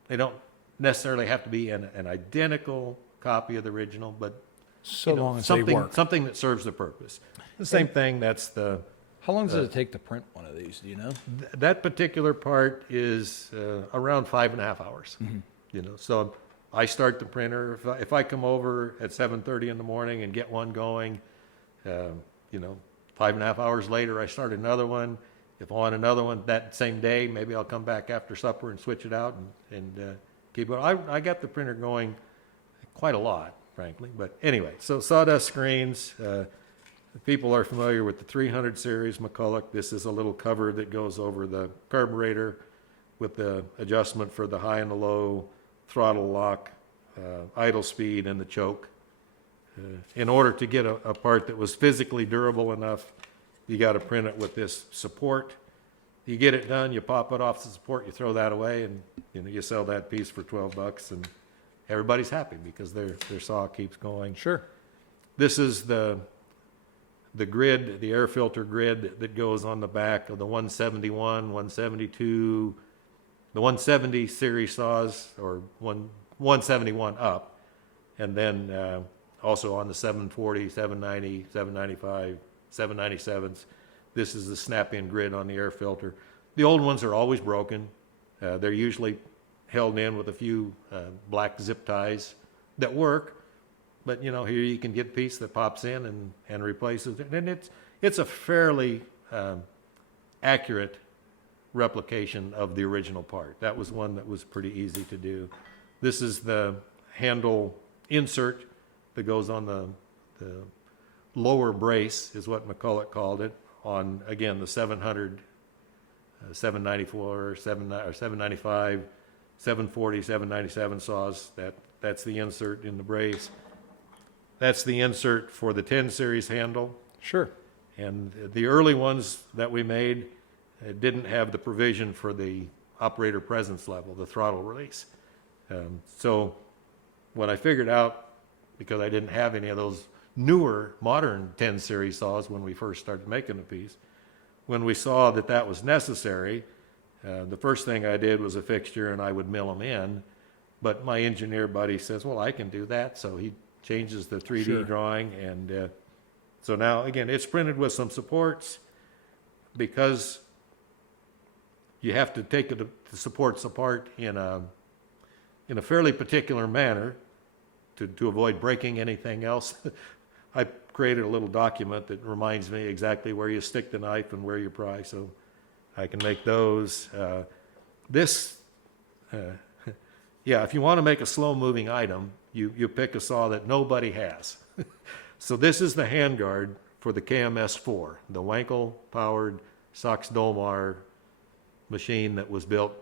They don't necessarily have to be an identical copy of the original, but So you know, long as they work. something that serves the purpose. The same thing, that's the... How long does it take to print one of these, do you know? That particular part is around 5.5 hours. Mm-hmm. You know, so I start the printer. If I come over at 7:30 in the morning and get one going, you know, 5.5 hours later, I start another one. If I want another one that same day, maybe I'll come back after supper and switch it out and keep going. I got the printer going quite a lot, frankly. But anyway, so sawdust screens. People are familiar with the 300 series McCulloch. This is a little cover that goes over the carburetor with the adjustment for the high and the low, throttle lock, idle speed, and the choke. In order to get a part that was physically durable enough, you got to print it with this support. You get it done, you pop it off the support, you throw that away, and you know, you sell that piece for $12, and everybody's happy because their saw keeps going. Sure. This is the grid, the air filter grid that goes on the back of the 171, 172, the 170 series saws, or 171 up, and then also on the 740, 790, 795, 797s. This is the snap-in grid on the air filter. The old ones are always broken. They're usually held in with a few black zip ties that work. But, you know, here you can get a piece that pops in and replaces it. And it's a fairly accurate replication of the original part. That was one that was pretty easy to do. This is the handle insert that goes on the lower brace, is what McCulloch called it, on, again, the 700, 794, 795, 740, 797 saws. That's the insert in the brace. That's the insert for the 10 series handle. Sure. And the early ones that we made didn't have the provision for the operator presence level, the throttle release. So what I figured out, because I didn't have any of those newer modern 10 series saws when we first started making the piece, when we saw that that was necessary, the first thing I did was a fixture and I would mill them in. But my engineer buddy says, well, I can do that. So he changes the 3D Sure. drawing. And so now, again, it's printed with some supports because you have to take the supports apart in a fairly particular manner to avoid breaking anything else. I created a little document that reminds me exactly where you stick the knife and where you pry, so I can make those. Yeah, if you want to make a slow-moving item, you pick a saw that nobody has. So this is the handguard for the KMS-4, the Wankel-powered Sox-Dolmar machine that was built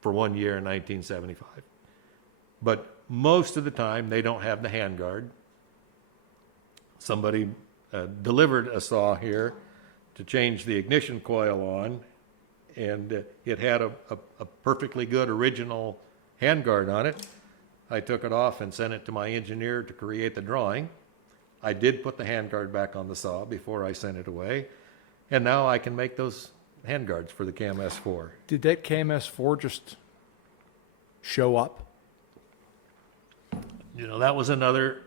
for 1 year in 1975. But most of the time, they don't have the handguard. Somebody delivered a saw here to change the ignition coil on, and it had a perfectly good original handguard on it. I took it off and sent it to my engineer to create the drawing. I did put the handguard back on the saw before I sent it away, and now I can make those handguards for the KMS-4. Did that KMS-4 just show up? You know, that was another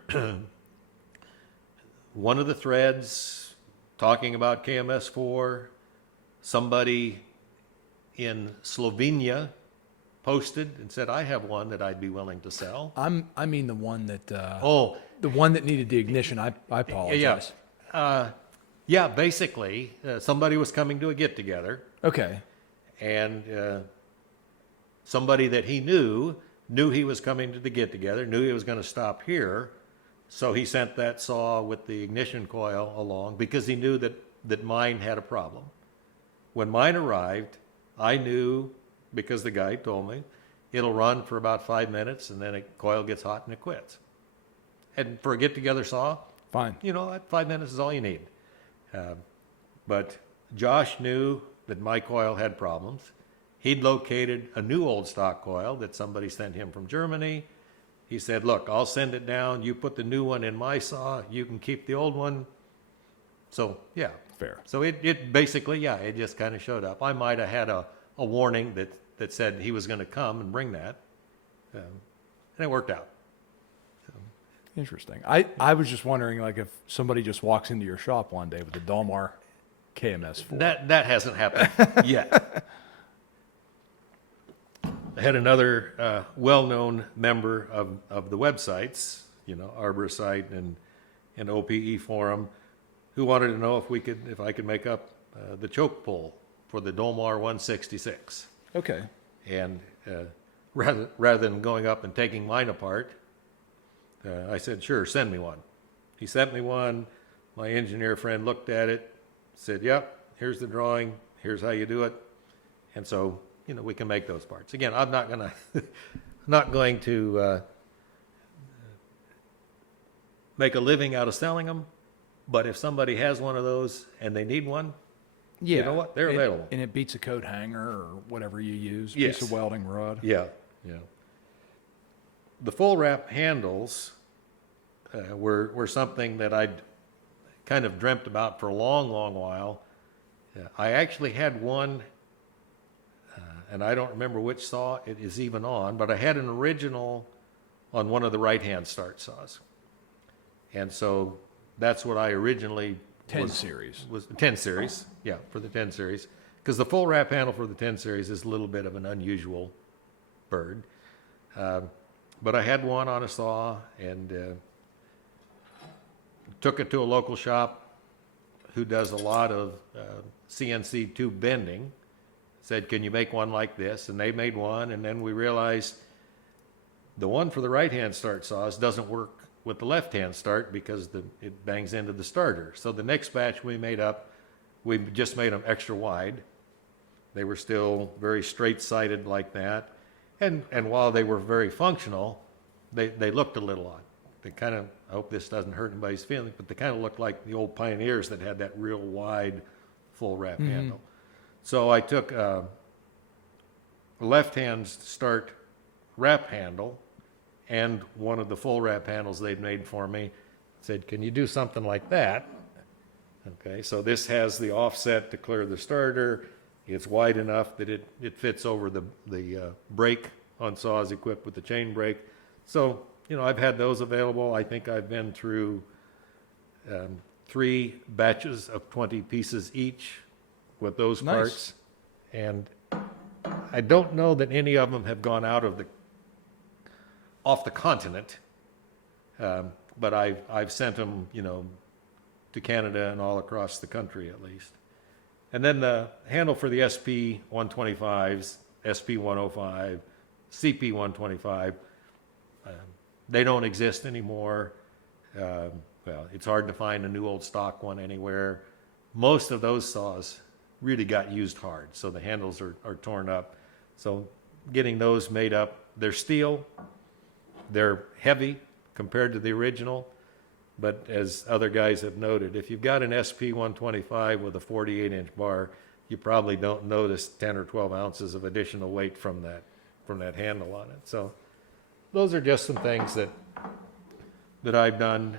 one of the threads talking about KMS-4. Somebody in Slovenia posted and said, I have one that I'd be willing to sell. I mean the one that Oh, the one that needed the ignition. I apologize. yeah, basically, somebody was coming to a get-together, Okay. and somebody that he knew he was coming to the get-together, knew he was going to stop here, so he sent that saw with the ignition coil along because he knew that mine had a problem. When mine arrived, I knew, because the guy told me, it'll run for about 5 minutes and then a coil gets hot and it quits. And for a get-together saw, Fine. you know, 5 minutes is all you need. But Josh knew that my coil had problems. He'd located a new old stock coil that somebody sent him from Germany. He said, look, I'll send it down. You put the new one in my saw. You can keep the old one. So, yeah. Fair. So it basically, yeah, it just kind of showed up. I might have had a warning that said he was going to come and bring that. And it worked out. Interesting. I was just wondering, like, if somebody just walks into your shop one day with a Dolmar KMS-4. That hasn't happened yet. I had another well-known member of the websites, you know, Arborsight and OPE Forum, who wanted to know if I could make up the choke pull for the Dolmar 166. Okay. And rather than going up and taking mine apart, I said, sure, send me one. He sent me one. My engineer friend looked at it, said, yep, here's the drawing, here's how you do it. And so, you know, we can make those parts. Again, I'm not going to make a living out of selling them, but if somebody has one of those and they need one, Yeah. you know what? They're available. And it beats a coat hanger or whatever you use. Yes. Piece of welding rod. Yeah, yeah. The full wrap handles were something that I'd kind of dreamt about for a long, long while. I actually had one, and I don't remember which saw it is even on, but I had an original on one of the right-hand start saws. And so that's what I originally 10 series. was 10 series, yeah, for the 10 series. Because the full wrap handle for the 10 series is a little bit of an unusual bird. But I had one on a saw and took it to a local shop who does a lot of CNC tube bending. Said, can you make one like this? And they made one, and then we realized the one for the right-hand start saws doesn't work with the left-hand start because it bangs into the starter. So the next batch we made up We just made them extra wide. They were still very straight-sided like that. And while they were very functional, they looked a little odd. They kind of, I hope this doesn't hurt anybody's feelings, but they kind of looked like the old Pioneers that had that real wide full wrap handle. So I took a left-hand start wrap handle and one of the full wrap handles they'd made for me. Said, can you do something like that? Okay, so this has the offset to clear the starter. It's wide enough that it fits over the brake on saws equipped with the chain brake. So, you know, I've had those available. I think I've been through 3 batches of 20 pieces each with those Nice. parts. And I don't know that any of them have gone off the continent. But I've sent them, you know, to Canada and all across the country at least. And then the handle for the SP-125s, SP-105, CP-125, they don't exist anymore. Well, it's hard to find a new old stock one anywhere. Most of those saws really got used hard, so the handles are torn up. So getting those made up, they're steel, they're heavy compared to the original. But as other guys have noted, if you've got an SP-125 with a 48-inch bar, you probably don't notice 10 or 12 ounces of additional weight from that handle on it. So those are just some things that I've done.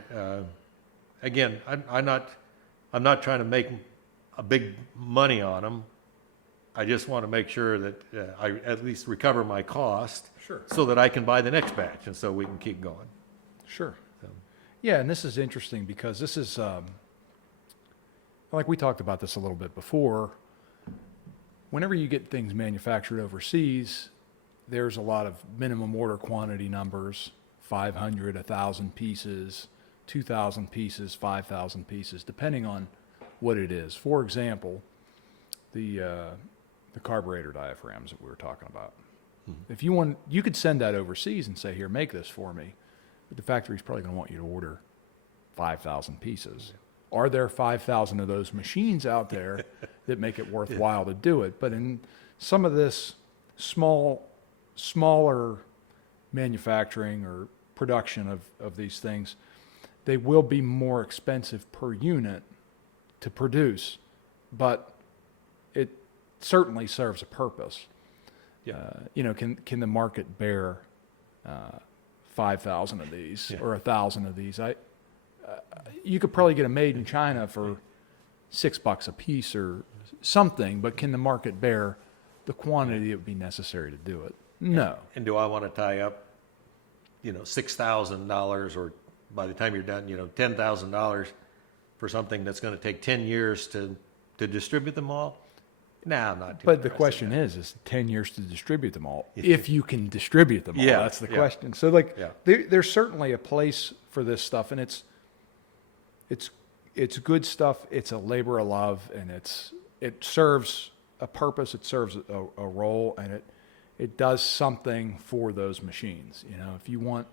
Again, I'm not trying to make a big money on them. I just want to make sure that I at least recover my cost, Sure. so that I can buy the next batch, and so we can keep going. Sure. So, Yeah, and this is interesting because this is, like we talked about this a little bit before. Whenever you get things manufactured overseas, there's a lot of minimum order quantity numbers, 500, 1,000 pieces, 2,000 pieces, 5,000 pieces, depending on what it is. For example, the carburetor diaphragms that we were talking about. If you want, you could send that overseas and say, here, make this for me. But the factory's probably going to want you to order 5,000 pieces. Are there 5,000 of those machines out there that make it worthwhile to do it? But in some of this smaller manufacturing or production of these things, they will be more expensive per unit to produce, but it certainly serves a purpose. You know, can the market bear 5,000 of these or 1,000 of these? You could probably get them made in China for $6 a piece or something, but can the market bear the quantity that would be necessary to do it? No. and do I want to tie up, you know, $6,000, or by the time you're done, you know, $10,000 for something that's going to take 10 years to distribute them all? No, I'm not too But the interested question in is 10 years to distribute them all, if you can distribute them all. Yeah, That's the yeah. question. So, like, Yeah. there's certainly a place for this stuff, and it's good stuff. It's a labor of love, and it serves a purpose. It serves a role, and it does something for those machines. You know, if you want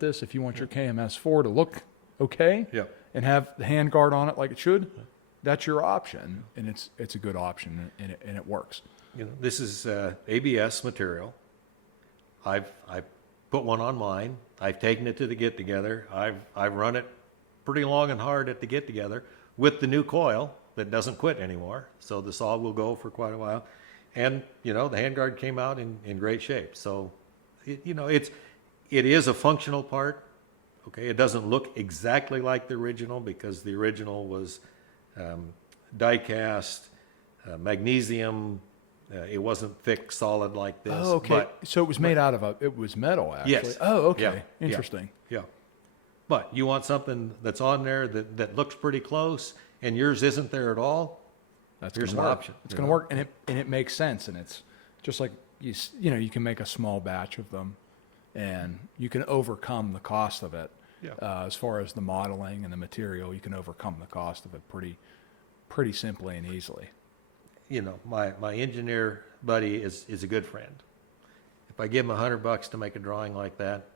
this, if you want your KMS4 to look okay, Yeah. and have the hand guard on it like it should, that's your option, and it's a good option, and it works. You know, this is ABS material. I've put one on mine. I've taken it to the get together. I've run it pretty long and hard at the get together with the new coil that doesn't quit anymore. So the saw will go for quite a while. And you know, the handguard came out in great shape. So you know, it is a functional part. Okay, it doesn't look exactly like the original because the original was die cast, magnesium. It wasn't thick, solid like this. Oh, okay. But, So it was made out of it was metal, actually. Yes. Oh, okay. Yeah, yeah. Interesting. yeah. But you want something that's on there that looks pretty close, and yours isn't there at all. That's Here's gonna an work. option, It's you going to know? work, and it makes sense, and it's just like you know, you can make a small batch of them, and you can overcome the cost of it. Yeah. As far as the modeling and the material, you can overcome the cost of it pretty simply and easily. You know, my engineer buddy is a good friend. If I give him $100 to make a drawing like that,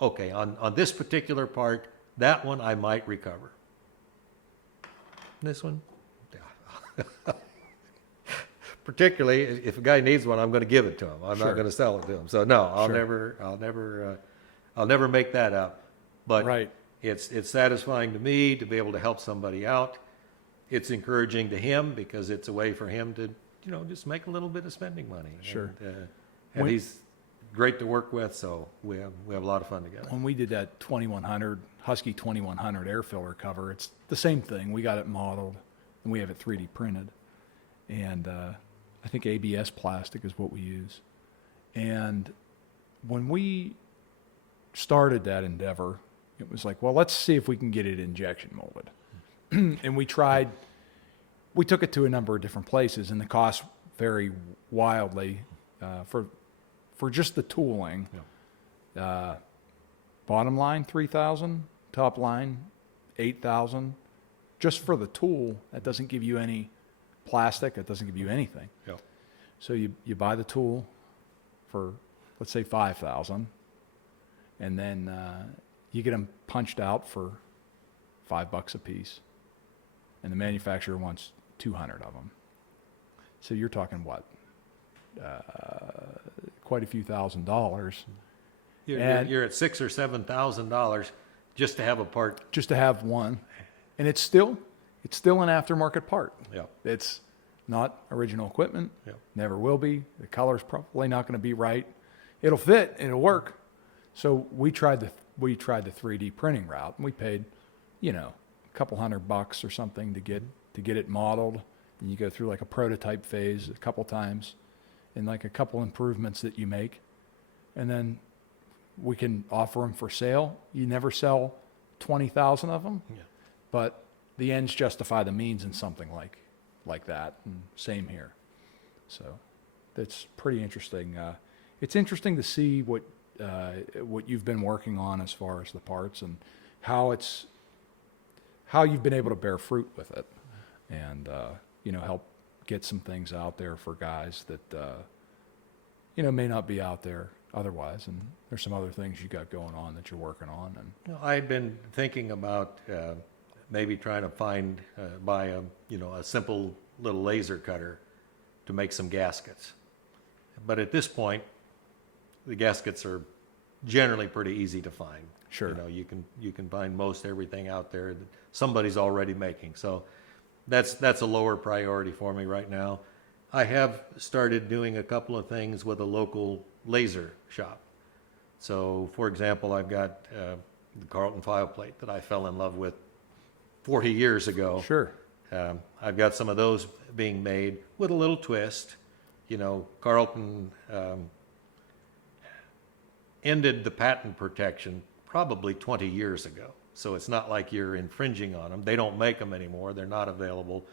okay, on this particular part, that one I might recover. this one? Yeah. Particularly if a guy needs one, I'm going to give it to him. I'm Sure. not going to sell it to him. So no, I'll Sure. never make that up. But Right. it's satisfying to me to be able to help somebody out. It's encouraging to him because it's a way for him to, just make a little bit of spending money. Sure. And When- he's great to work with, so we have a lot of fun together. When we did that 2100, Husky 2100 air filler cover, it's the same thing. We got it modeled and we have it 3D printed. And I think ABS plastic is what we use. And when we started that endeavor, it was like, well, let's see if we can get it injection molded. And we took it to a number of different places, and the costs vary wildly for just the tooling. Yeah. Bottom line, $3,000. Top line, $8,000. Just for the tool, that doesn't give you any plastic. It doesn't give you anything. Yeah. So you buy the tool for, let's say, $5,000, and then you get them punched out for $5 a piece, and the manufacturer wants 200 of them. So you're talking what? Quite a few $1,000s And- You're at $6,000 or $7,000 just to have a part. just to have one, and it's still an aftermarket part. Yeah. It's not original equipment. Yeah. Never will be. The color's probably not going to be right. It'll fit. It'll work. So we tried the 3D printing route, and we paid, a couple $100 or something to get it modeled. And you go through like a prototype phase a couple times, and like a couple improvements that you make, and then we can offer them for sale. You never sell 20,000 of them, Yeah. but the ends justify the means in something like that. And same here. So that's pretty interesting. It's interesting to see what you've been working on as far as the parts and how you've been able to bear fruit with it, and help get some things out there for guys that may not be out there otherwise. And there's some other things you got going on that you're working on. And I had been thinking about maybe trying to buy a simple little laser cutter to make some gaskets. But at this point, the gaskets are generally pretty easy to find. Sure. You can find most everything out there that somebody's already making. So that's a lower priority for me right now. I have started doing a couple of things with a local laser shop. So, for example, I've got the Carlton file plate that I fell in love with 40 years ago. sure. I've got some of those being made with a little twist. Carlton ended the patent protection probably 20 years ago. So it's not like you're infringing on them. They don't make them anymore. They're not available.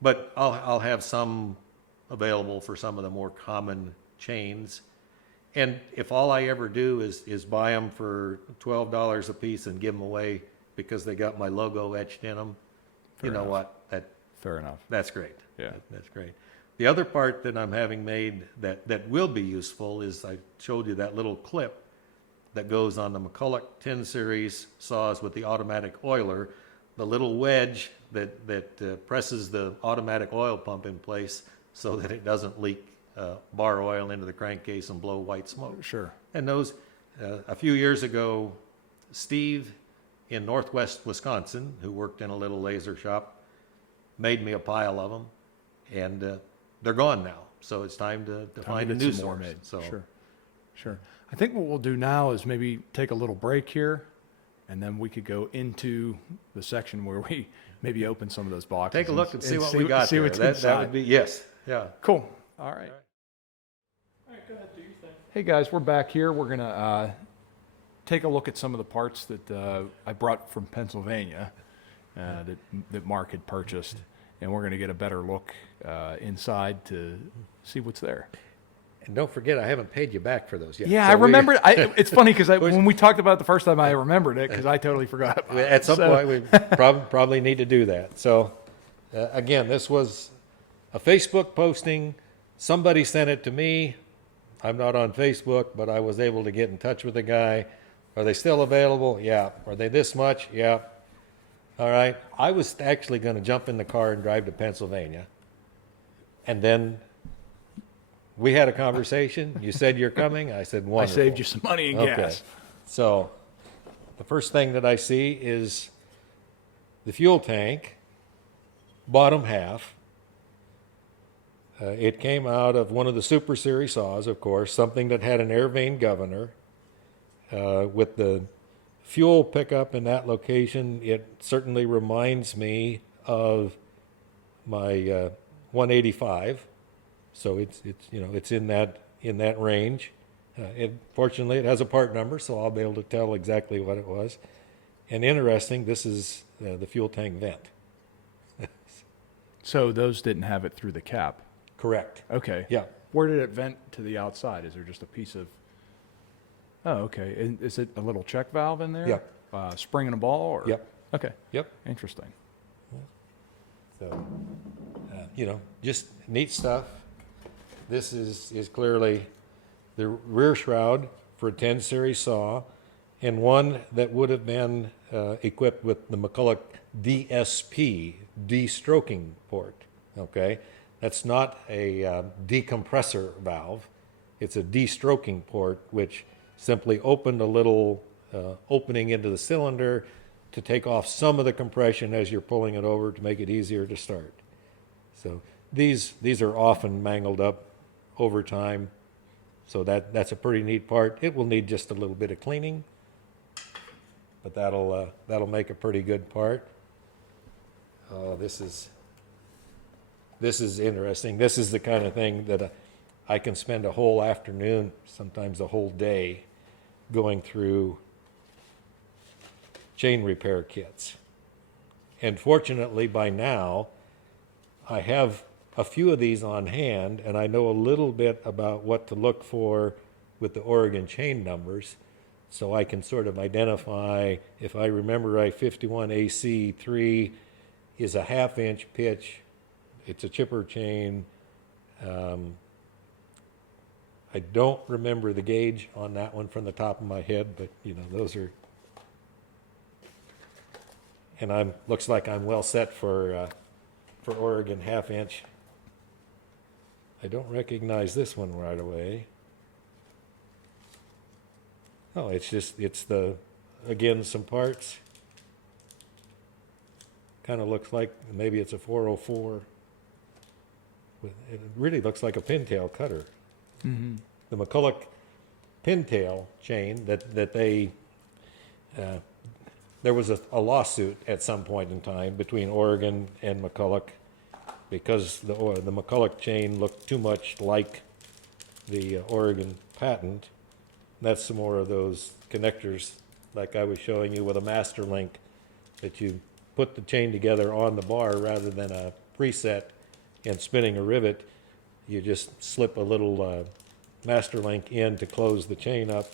But I'll have some available for some of the more common chains. And if all I ever do is buy them for $12 a piece and give them away because they got my logo etched in them, Fair enough. what? Fair enough. That's great. Yeah. That's great. The other part that I'm having made that will be useful is I showed you that little clip that goes on the McCulloch 10 series saws with the automatic oiler, the little wedge that presses the automatic oil pump in place so that it doesn't leak bar oil into the crankcase and blow white smoke. Sure. And those, a few years ago, Steve in Northwest Wisconsin, who worked in a little laser shop, made me a pile of them, and they're gone now. So it's time to find a get new some more source. made. So Sure. I think what we'll do now is maybe take a little break here, and then we could go into the section where we maybe open some of those boxes. take a look and see what we see got there. what's That inside. would be, yes, yeah. Cool. All right. All right, go ahead, do your thing. Hey guys, we're back here. We're gonna take a look at some of the parts that I brought from Pennsylvania that Mark had purchased, and we're gonna get a better look inside to see what's there. And don't forget, I haven't paid you back for those yet. Yeah, So I we- remembered. It's funny because when we talked about it the first time, I remembered it because I totally forgot about it. At some So- point, we probably need to do that. So, again, this was a Facebook posting. Somebody sent it to me. I'm not on Facebook, but I was able to get in touch with the guy. Are they still available? Yeah. Are they this much? Yeah. All right. I was actually going to jump in the car and drive to Pennsylvania. And then we had a conversation. You said you're coming. I said, I wonderful. saved you some money and Okay. gas. So the first thing that I see is the fuel tank, bottom half. It came out of one of the Super Series saws, of course, something that had an air vane governor. With the fuel pickup in that location, it certainly reminds me of my 185. So it's it's in that range. Fortunately, it has a part number, so I'll be able to tell exactly what it was. And interesting, this is the fuel tank vent. So those didn't have it through the cap. Correct. Okay. Yeah. Where did it vent to the outside? Is there just a piece of? Oh, okay. And is it a little check valve in there? Yep. Spring and a ball? Or? Yep. Okay. Yep. Interesting. So, just neat stuff. This is clearly the rear shroud for a 10 series saw, and one that would have been equipped with the McCulloch DSP, de-stroking port. Okay, that's not a decompressor valve. It's a de-stroking port, which simply opened a little opening into the cylinder to take off some of the compression as you're pulling it over to make it easier to start. So these are often mangled up over time. So that's a pretty neat part. It will need just a little bit of cleaning, but that'll make a pretty good part. Oh, this is interesting. This is the kind of thing that I can spend a whole afternoon, sometimes a whole day, going through chain repair kits. And fortunately, by now, I have a few of these on hand, and I know a little bit about what to look for with the Oregon chain numbers, so I can sort of identify, if I remember right, 51 AC3 is a 1/2 inch pitch. It's a chipper chain. I don't remember the gauge on that one from the top of my head, but those are. And looks like I'm well set for Oregon 1/2 inch. I don't recognize this one right away. Oh, it's again, some parts. Kind of looks like maybe it's a 404. It really looks like a pintail cutter. Mm-hmm. The McCulloch pintail chain that they, there was a lawsuit at some point in time between Oregon and McCulloch because the McCulloch chain looked too much like the Oregon patent. That's some more of those connectors like I was showing you with a master link that you put the chain together on the bar rather than a preset and spinning a rivet. You just slip a little master link in to close the chain up.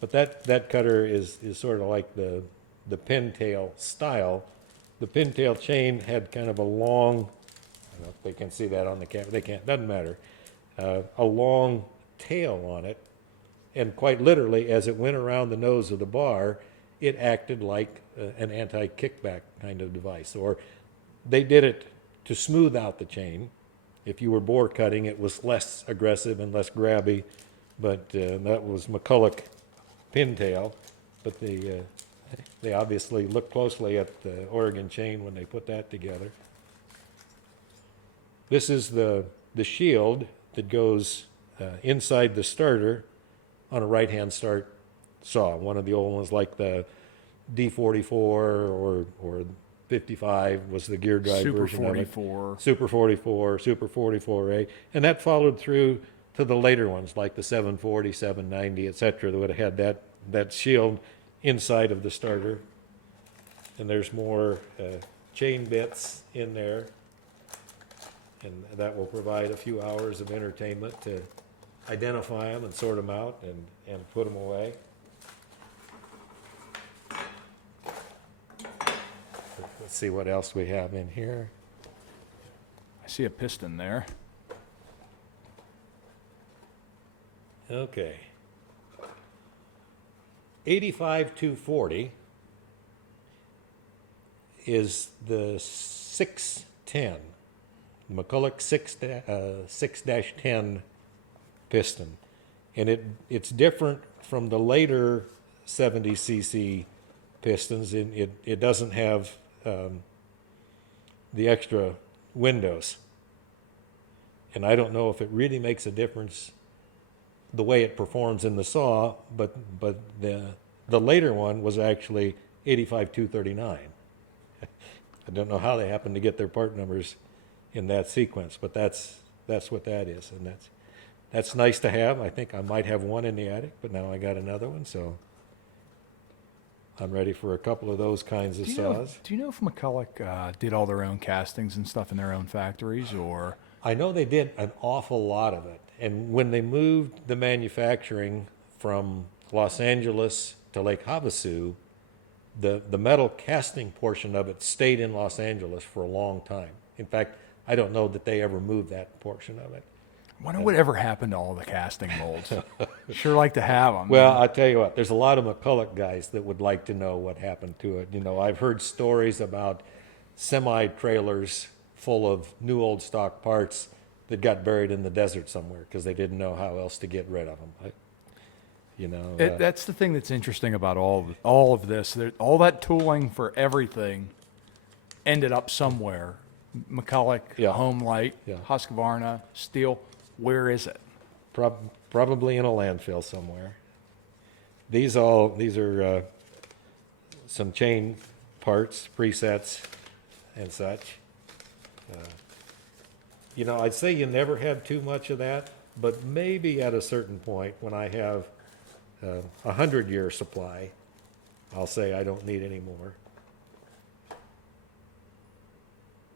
But that cutter is sort of like the pintail style. The pintail chain had kind of a long, I don't know if they can see that on the camera, they can't, doesn't matter, a long tail on it. And quite literally, as it went around the nose of the bar, it acted like an anti-kickback kind of device. Or they did it to smooth out the chain. If you were bore cutting, it was less aggressive and less grabby, but that was McCulloch pintail. But they obviously looked closely at the Oregon chain when they put that together. This is the shield that goes inside the starter on a right-hand start saw. One of the old ones like the D44 or 55 was the gear drive Super version 44. of it. Super 44, Super 44A. And that followed through to the later ones like the 740, 790, etc. that would have had that shield inside of the starter. And there's more chain bits in there. And that will provide a few hours of entertainment to identify them and sort them out and put them away. Let's see what else we have in here. I see a piston there. Okay. 85-240. is the 610, McCulloch 6-10 piston. And it's different from the later 70cc pistons. It doesn't have the extra windows. And I don't know if it really makes a difference the way it performs in the saw, but the later one was actually 85-239. I don't know how they happened to get their part numbers in that sequence, but that's what that is, and that's nice to have. I think I might have one in the attic, but now I got another one, so I'm ready for a couple of those kinds of saws. Do you know if McCulloch did all their own castings and stuff in their own factories, or? I know they did an awful lot of it, and when they moved the manufacturing from Los Angeles to Lake Havasu, the metal casting portion of it stayed in Los Angeles for a long time. In fact, I don't know that they ever moved that portion of it. I wonder whatever happened to all the casting molds. Sure like to have them. Well, I'll tell you what, there's a lot of McCulloch guys that would like to know what happened to it. You know, I've heard stories about semi-trailers full of new old stock parts that got buried in the desert somewhere because they didn't know how else to get rid of them. That's the thing that's interesting about all of this. All that tooling for everything ended up somewhere. McCulloch, Yeah. Home Light, Yeah. Husqvarna, steel. Where is it? Probably in a landfill somewhere. These are some chain parts, presets, and such. I'd say you never have too much of that, but maybe at a certain point when I have 100-year supply, I'll say I don't need any more.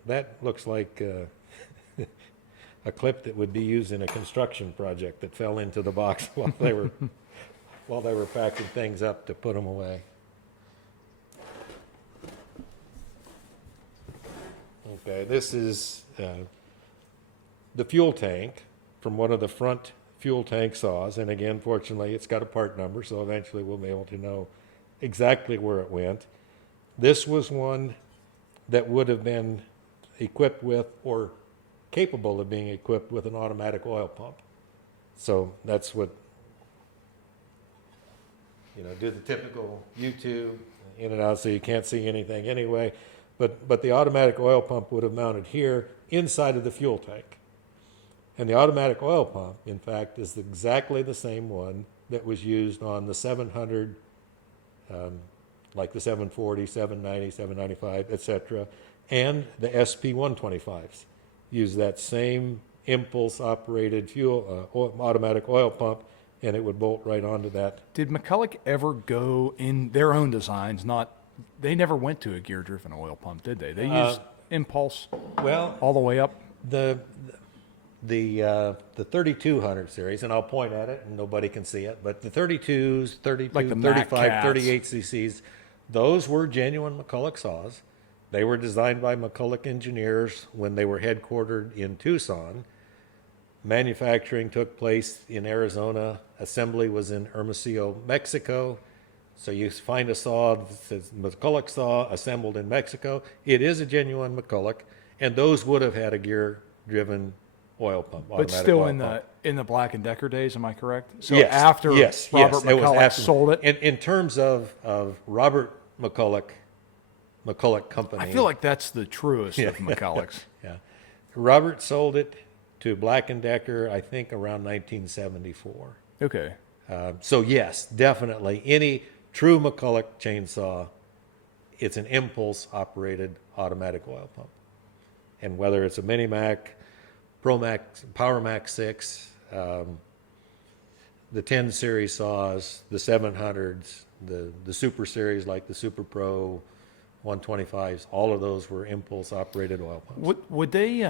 That looks like a clip that would be used in a construction project that fell into the box while they were packing things up to put them away. Okay, this is the fuel tank from one of the front fuel tank saws, and again, fortunately, it's got a part number, so eventually we'll be able to know exactly where it went. This was one that would have been equipped with, or capable of being equipped with, an automatic oil pump. So that's what, do the typical U-tube in and out so you can't see anything anyway. But the automatic oil pump would have mounted here inside of the fuel tank. And the automatic oil pump, in fact, is exactly the same one that was used on the 700, like the 740, 790, 795, etc., and the SP-125s. Use that same impulse-operated fuel automatic oil pump, and it would bolt right onto that. Did McCulloch ever go in their own designs? They never went to a gear-driven oil pump, did they? They used impulse all the way up. The 3200 series, and I'll point at it and nobody can see it, but the 32s, 32, Like the 35, Mac 38 cc's, those were genuine McCulloch saws. They were designed by McCulloch engineers when they were headquartered in Tucson. Manufacturing took place in Arizona. Assembly was in Hermosillo, Mexico. So you find a saw that says McCulloch saw assembled in Mexico. It is a genuine McCulloch, and those would have had a gear-driven oil pump. But still oil in pump. the Black and Decker days, am I correct? So Yes, after yes, Robert yes, it was McCulloch after- sold it? In terms of Robert McCulloch Company. I feel like that's the truest Yeah. of McCullochs. Yeah. Robert sold it to Black and Decker, I think, around 1974. Okay. So yes, definitely any true McCulloch chainsaw, it's an impulse-operated automatic oil pump. And whether it's a Mini Mac, Pro Mac, Power Mac 6, the 10 series saws, the 700s, the Super series like the Super Pro 125s, all of those were impulse-operated oil pumps. Would they?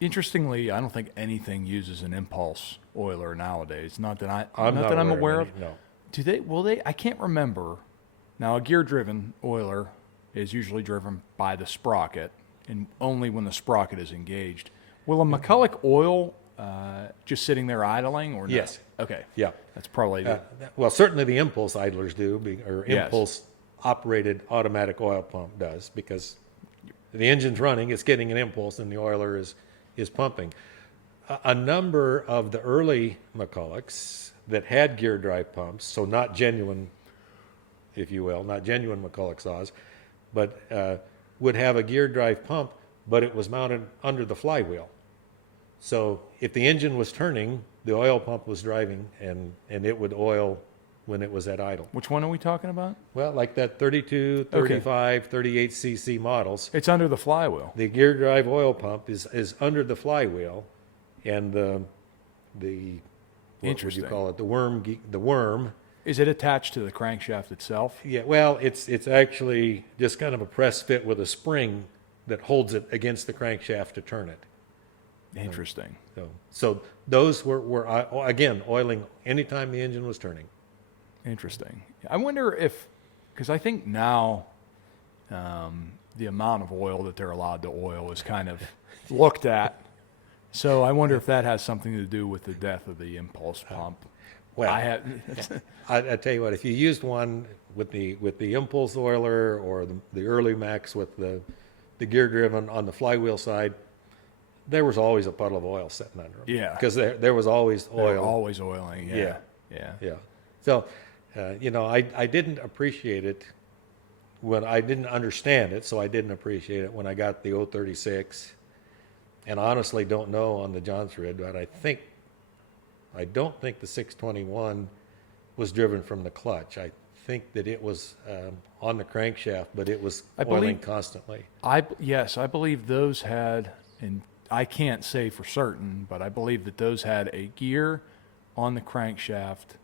Interestingly, I don't think anything uses an impulse oiler nowadays. Not that I'm aware of. No. Do they? Will they? I can't remember. Now, a gear-driven oiler is usually driven by the sprocket, and only when the sprocket is engaged. Will a McCulloch oil just sitting there idling, or no? Yes. Okay. Yeah. That's probably Well, certainly the impulse idlers do, or Yes. impulse operated automatic oil pump does, because the engine's running, it's getting an impulse, and the oiler is pumping. A number of the early McCullochs that had gear drive pumps, so not genuine, if you will, not genuine McCulloch saws, but would have a gear drive pump, but it was mounted under the flywheel. So if the engine was turning, the oil pump was driving, and it would oil when it was at idle. Which one are we talking about? Well, like that 32, 35, 38 cc models, It's under the flywheel. the gear drive oil pump is under the flywheel, and the what would you Interesting. call it? The worm. Is it attached to the crankshaft itself? Yeah, well, it's actually just kind of a press fit with a spring that holds it against the crankshaft to turn it. Interesting. So those were again oiling anytime the engine was turning. Interesting. I wonder if, because I think now the amount of oil that they're allowed to oil is kind of looked at. So I wonder if that has something to do with the death of the impulse pump. Well, I I tell you what, if you used one with the impulse oiler, or the early Max with the gear driven on the flywheel side, there was always a puddle of oil sitting under them. Yeah. Because there was always they're oil. always oiling. Yeah. Yeah. So, I didn't appreciate it when I didn't understand it, so I didn't appreciate it when I got the 036. And honestly don't know on the Johnsrid, but I don't think the 621 was driven from the clutch. I think that it was on the crankshaft, but it was oiling constantly. Yes, I believe those had, and I can't say for certain, but I believe that those had a gear on the crankshaft.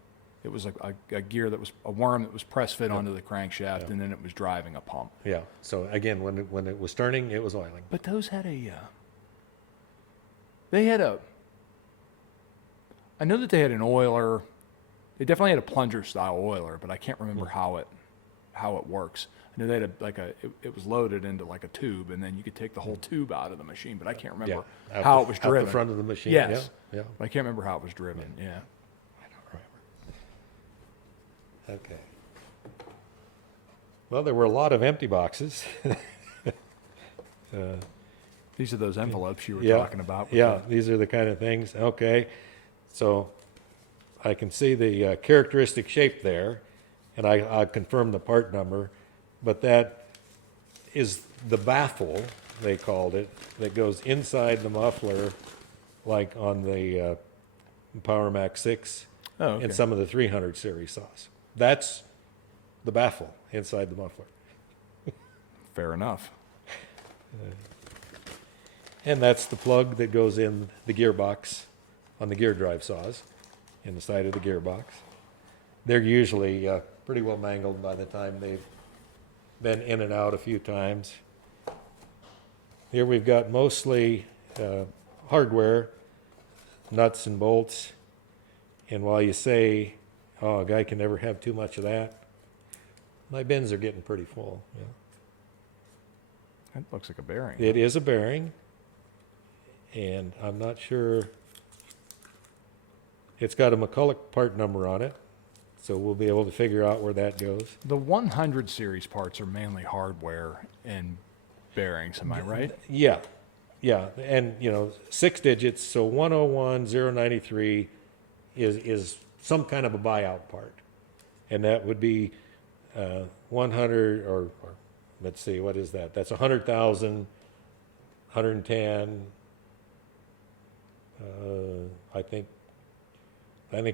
It was a gear that was a worm that was press fit onto the crankshaft, and then it was driving a pump. Yeah. So again, when it was turning, it was oiling. But those had I know that they had an oiler. They definitely had a plunger style oiler, but I can't remember how it works. I know they had it was loaded into like a tube, and then you could take the whole tube out of the machine, but I can't remember how it was driven. Out the front of the machine. Yes. Yeah. But I can't remember how it was driven. Yeah. I don't remember. Okay. Well, there were a lot of empty boxes. These are those envelopes you were Yeah. talking about. Yeah, these are the kind of things. Okay. So I can see the characteristic shape there, and I confirm the part number, but that is the baffle, they called it, that goes inside the muffler, like on the Power Max 6 Oh, okay. and some of the 300 series saws. That's the baffle inside the muffler. Fair enough. And that's the plug that goes in the gearbox on the gear drive saws, in the side of the gearbox. They're usually pretty well mangled by the time they've been in and out a few times. Here we've got mostly hardware, nuts and bolts. And while you say, oh, a guy can never have too much of that, my bins are getting pretty full. Yeah. That looks like a bearing. It is a bearing, and I'm not sure. It's got a McCulloch part number on it, so we'll be able to figure out where that goes. The 100 series parts are mainly hardware and bearings, am I right? Yeah, and 6 digits, so 101, 093 is some kind of a buyout part, and that would be 100 or let's see, what is that? That's 100,000, 110. I think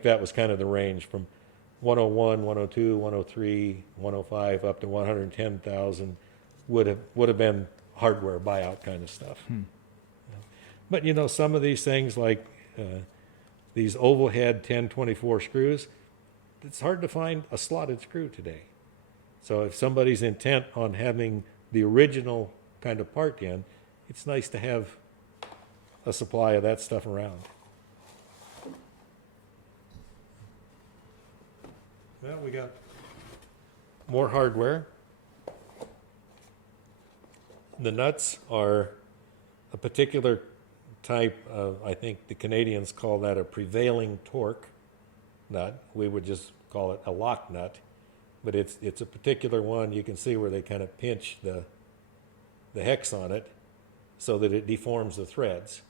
that was kind of the range from 101, 102, 103, 105 up to 110,000 would have been hardware buyout kind of stuff. But some of these things like these oval head 1024 screws, it's hard to find a slotted screw today. So if somebody's intent on having the original kind of part in, it's nice to have a supply of that stuff around. Well, we got more hardware. The nuts are a particular type of, I think the Canadians call that a prevailing torque nut. We would just call it a lock nut. but it's a particular one. You can see where they kind of pinch the hex on it so that it deforms the threads.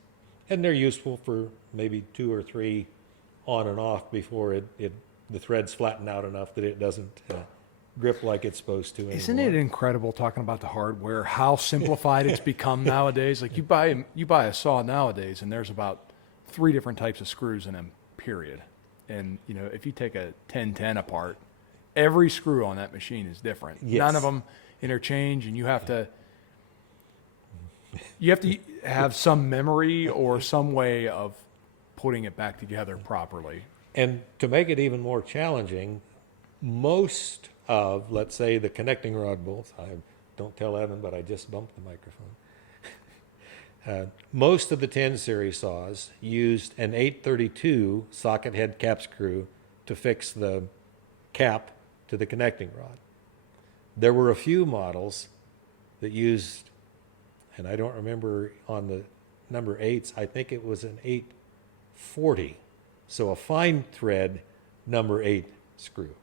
And they're useful for maybe 2 or 3 on and off before the threads flatten out enough that it doesn't grip like it's supposed to anymore. Isn't it incredible talking about the hardware, how simplified it's become nowadays? Like you buy a saw nowadays and there's about 3 different types of screws in them, period. And you know, if you take a 1010 apart, every screw on that machine is different. Yes. None of them interchange, and you have to have some memory or some way of putting it back together properly. And to make it even more challenging, most of, let's say, the connecting rod bolts, don't tell Evan, but I just bumped the microphone. Most of the 10 series saws used an 832 socket head cap screw to fix the cap to the connecting rod. There were a few models that used, and I don't remember on the number 8s, I think it was an 840. So a fine thread number 8 screw.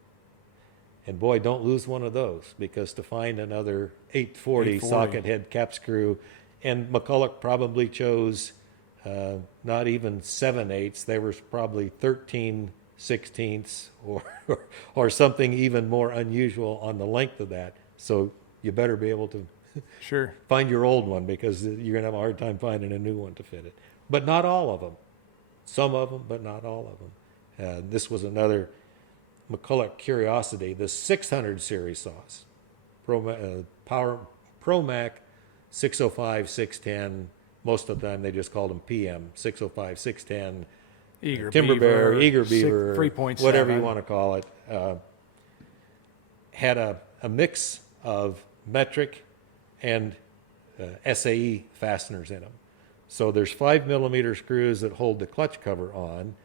And boy, don't lose one of those, because to find another 840 socket head cap screw, and McCulloch probably chose not even 7/8, they were probably 13/16 or something even more unusual on the length of that. So you better be able to Sure. find your old one, because you're going to have a hard time finding a new one to fit it. But not all of them. Some of them, but not all of them. This was another McCulloch curiosity. The 600 series saws, ProMac 605, 610. Most of the time they just called them PM, 605, 610. Timber Bear, Eager Beaver, 3.7. whatever you want to call it, had a mix of metric and SAE fasteners in them. So there's 5mm screws that hold the clutch cover on.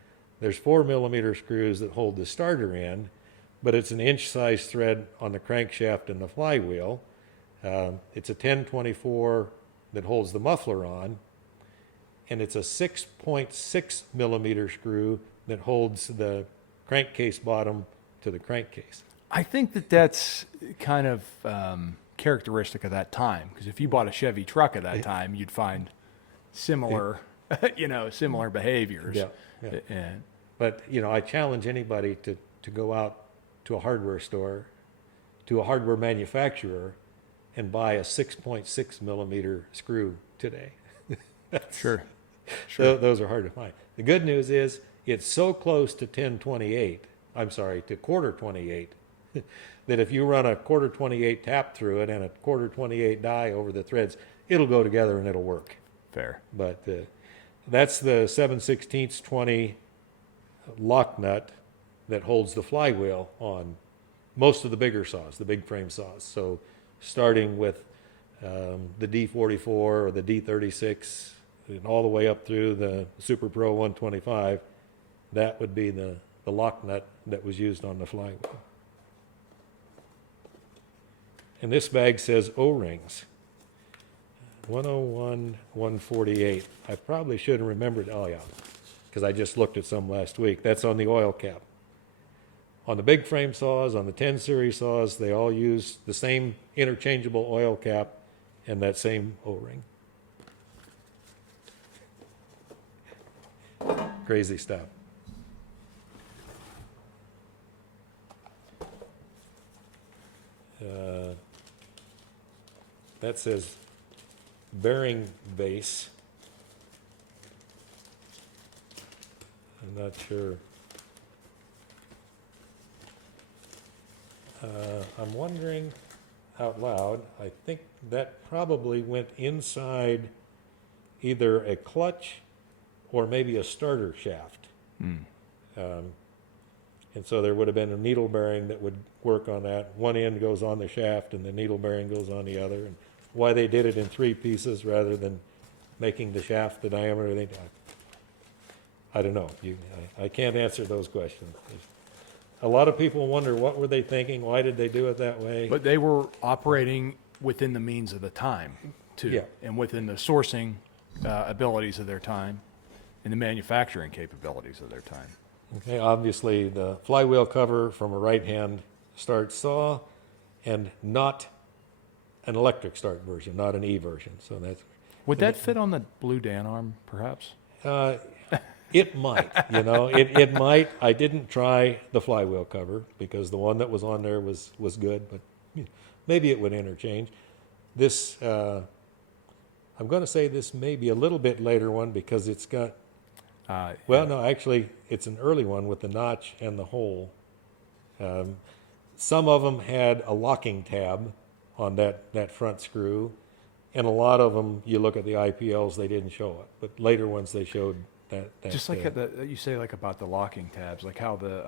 There's 4mm screws that hold the starter in, but it's an inch size thread on the crankshaft and the flywheel. It's a 1024 that holds the muffler on, and it's a 6.6mm screw that holds the crankcase bottom to the crankcase. I think that's kind of characteristic of that time, because if you bought a Chevy truck at that time, you'd find similar, similar behaviors. Yeah, yeah. And But, I challenge anybody to go out to a hardware store, to a hardware manufacturer, and buy a 6.6mm screw today. sure. Those are hard to find. The good news is it's so close to to quarter 28, that if you run a quarter 28 tap through it and a quarter 28 die over the threads, it'll go together and it'll work. Fair. But that's the 7/16 20 lock nut that holds the flywheel on most of the bigger saws, the big frame saws. So starting with the D44 or the D36 and all the way up through the Super Pro 125, that would be the lock nut that was used on the flywheel. And this bag says O-rings. 101, 148. I probably should have remembered, because I just looked at some last week. That's on the oil cap. On the big frame saws, on the 10 series saws, they all use the same interchangeable oil cap and that same O-ring. Crazy stuff. That says bearing base. I'm not sure. I'm wondering out loud, I think that probably went inside either a clutch or maybe a starter shaft. And so there would have been a needle bearing that would work on that. One end goes on the shaft and the needle bearing goes on the other. And why they did it in 3 pieces rather than making the shaft the diameter they did, I don't know. I can't answer those questions. A lot of people wonder, what were they thinking? Why did they do it that way? But they were operating within the means of the time, too, Yeah. and within the sourcing abilities of their time and the manufacturing capabilities of their time. Okay, obviously the flywheel cover from a right-hand start saw, and not an electric start version, not an E version. So that's Would that fit on the Blue Dan arm, perhaps? it might, it might. I didn't try the flywheel cover because the one that was on there was good, but maybe it would interchange. This, I'm going to say this may be a little bit later one because it's got, well, no, actually, it's an early one with the notch and the hole. Some of them had a locking tab on that front screw, and a lot of them, you look at the IPLs, they didn't show it, but later ones they showed that. Just like you say, like about the locking tabs, like how the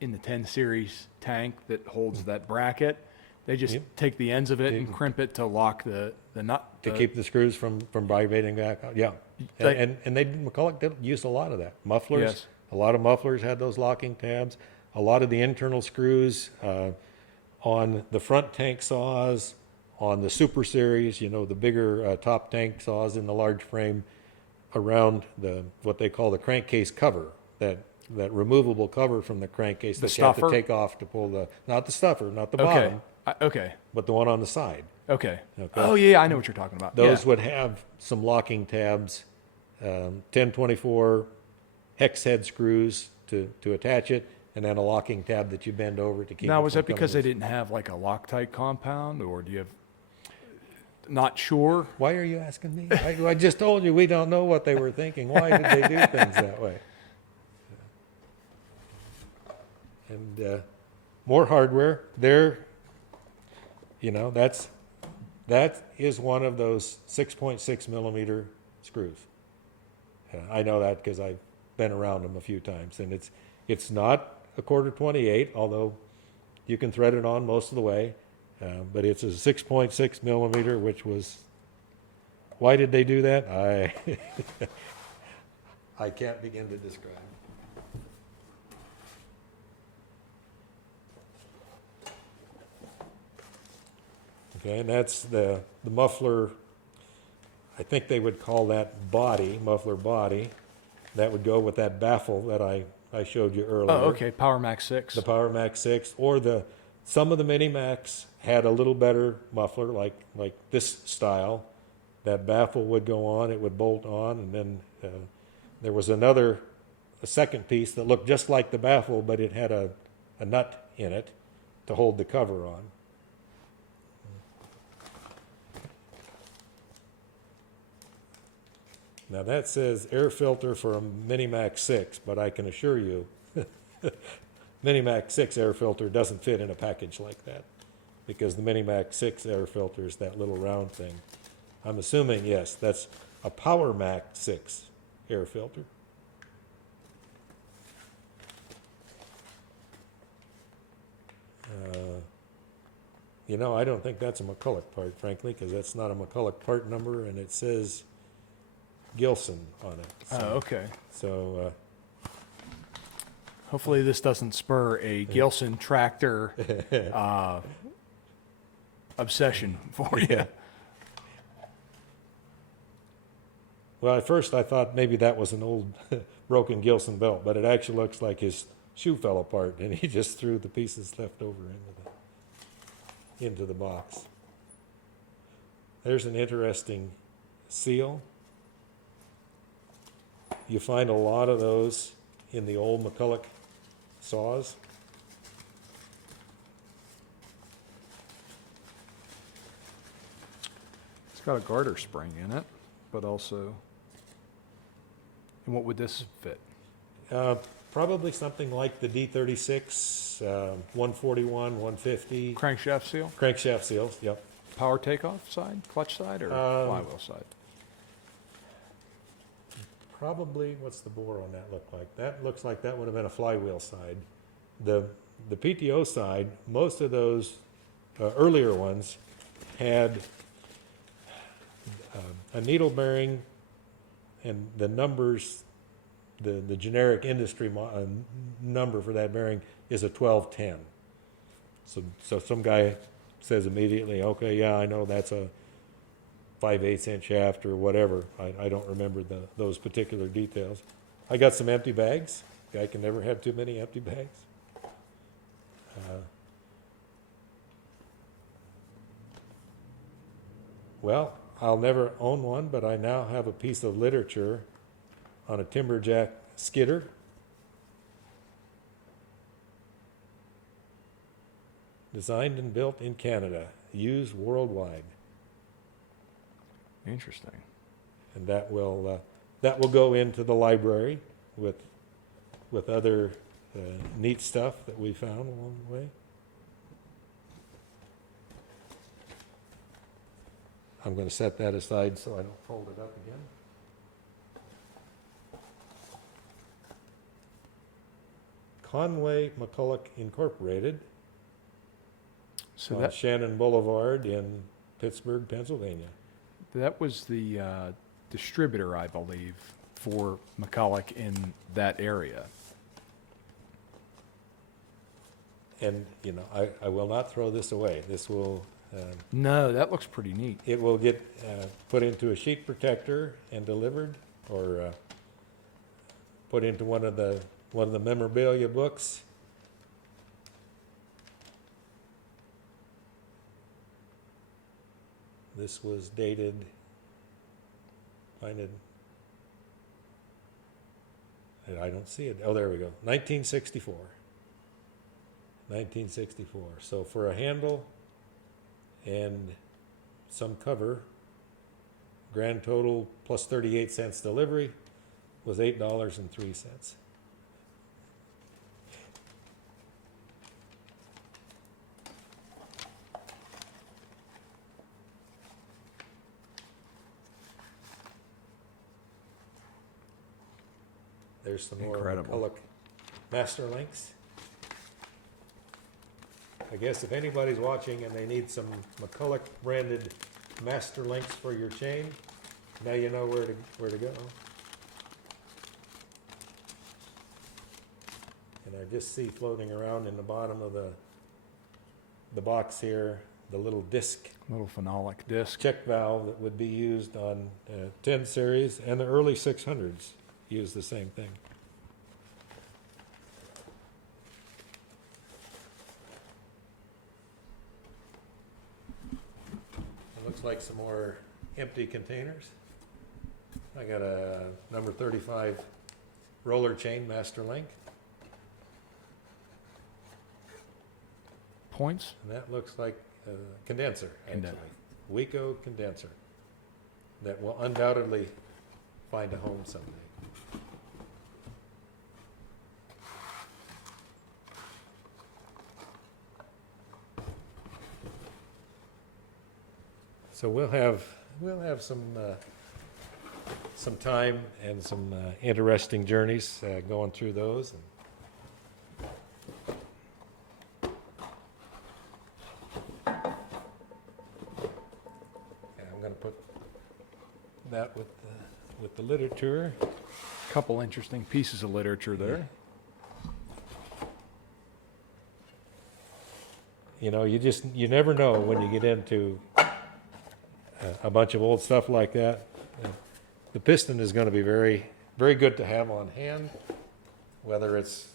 in the 10 series tank that holds that bracket, they just take the ends of it and crimp it to lock the nut to keep the screws from vibrating back out. Yeah, Like- and McCulloch used a lot of that. Mufflers, Yes. a lot of mufflers had those locking tabs. A lot of the internal screws on the front tank saws, on the Super Series, the bigger top tank saws in the large frame, around what they call the crankcase cover, that removable cover from the crankcase that you have to stuffer? take off to pull not the stuffer, not the Okay. bottom, Okay. but the one on the side. Okay. Okay. Oh yeah, I know what you're talking about. Those Yeah. would have some locking tabs, 1024 hex head screws to attach it, and then a locking tab that you bend over to keep. Now, it was from that because they coming didn't have like a Loctite compound, or do you have? Not sure. loose. Why are you asking me? I just told you we don't know what they were thinking. Why did they do things that way? And more hardware. That is one of those 6.6 millimeter screws. I know that because I've been around them a few times, and it's not a quarter 28, although you can thread it on most of the way, but it's a 6.6 millimeter, which was. Why did they do that? I can't begin to describe. Okay, and that's the muffler. I think they would call that body, muffler body. That would go with that baffle that I showed you earlier. Oh, okay. Power Max 6. The Power Max 6, or some of the Mini Max had a little better muffler, like this style. That baffle would go on, it would bolt on, and then there was a second piece that looked just like the baffle, but it had a nut in it to hold the cover on. Now that says air filter for a Mini Max 6, but I can assure you, Mini Max 6 air filter doesn't fit in a package like that, because the Mini Max 6 air filter is that little round thing. I'm assuming, yes, that's a Power Max 6 air filter. I don't think that's a McCulloch part, frankly, because that's not a McCulloch part number, and it says Gilson on it. Oh, okay. So Hopefully, this doesn't spur a Gilson tractor obsession for you. Yeah. Well, at first I thought maybe that was an old broken Gilson belt, but it actually looks like his shoe fell apart and he just threw the pieces left over into the box. There's an interesting seal. You find a lot of those in the old McCulloch saws. It's got a garter spring in it, but also. And what would this fit? Probably something like the D36, 141, 150. Crankshaft seal? Crankshaft seals, yep. Power takeoff side, clutch side, or flywheel side? Probably, what's the bore on that look like? That looks like that would have been a flywheel side. The PTO side, most of those earlier ones had a needle bearing, and the numbers, the generic industry number for that bearing is a 1210. So some guy says immediately, okay, yeah, I know that's a 5/8 inch shaft or whatever. I don't remember those particular details. I got some empty bags. Guy can never have too many empty bags. Well, I'll never own one, but I now have a piece of literature on a timberjack skidder. Designed and built in Canada, used worldwide. Interesting. And that will go into the library with other neat stuff that we found along the way. I'm going to set that aside so I don't fold it up again. Conway McCulloch Incorporated So on Shannon Boulevard in Pittsburgh, Pennsylvania. that was the distributor, I believe, for McCulloch in that area. And, you know, I will not throw this away. This will, No, that looks pretty neat. it will get put into a sheet protector and delivered, or put into one of the memorabilia books. This was dated, I don't see it. Oh, there we go. 1964. 1964. So for a handle and some cover, grand total plus 38 cents delivery was $8.03. There's some more Incredible. McCulloch Master Links. I guess if anybody's watching and they need some McCulloch branded Master Links for your chain, now you know where to go. And I just see floating around in the bottom of the box here, the little disc Little phenolic disc. check valve that would be used on 10 series, and the early 600s use the same thing. It looks like some more empty containers. I got a number 35 roller chain Master Link, Points? and that looks like a condenser, actually. Weco condenser that will undoubtedly find a home someday. So we'll have some time and some interesting journeys going through those. And I'm going to put that with the literature. Couple interesting pieces of literature there. You know, you never know when you get into a bunch of old stuff like that. The piston is going to be very, very good to have on hand, whether it's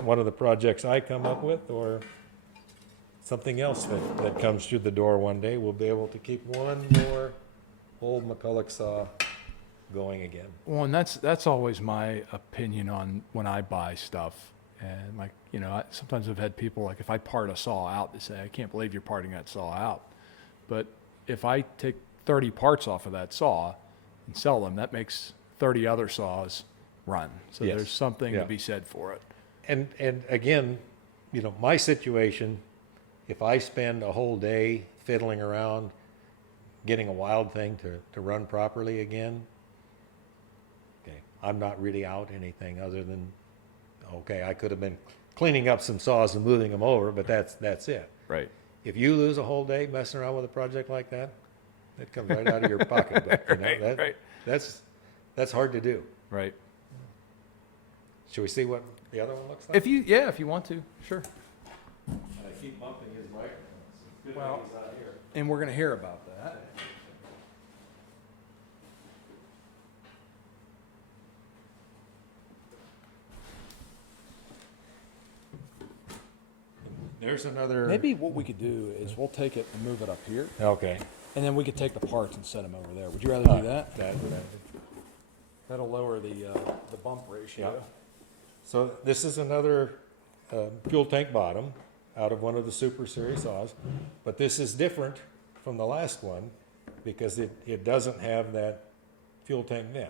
one of the projects I come up with or something else that comes through the door one day. We'll be able to keep one more old McCulloch saw going again. Well, and that's always my opinion on when I buy stuff. And like, you know, sometimes I've had people like, if I part a saw out, they say, I can't believe you're parting that saw out. But if I take 30 parts off of that saw and sell them, that makes 30 other saws run. So Yes. there's something Yeah. to be said for it. And again, you know, my situation, if I spend a whole day fiddling around, getting a wild thing to run properly again, okay, I'm not really out anything other than, okay, I could have been cleaning up some saws and moving them over, but that's it. Right. If you lose a whole day messing around with a project like that, that comes right out of your pocketbook. You know, Right, right. That's hard to do. Right. Should we see what the other one looks like? If you want to, sure. I keep bumping his microphone. It's good Well- that he's not here. And we're going to hear about that. There's another. Maybe what we could do is we'll take it and move it up here. Okay. And then we could take the parts and set them over there. Would you rather do that? That- That'll lower the bump ratio. Yeah. So this is another fuel tank bottom out of one of the Super Series saws, but this is different from the last one because it doesn't have that fuel tank vent.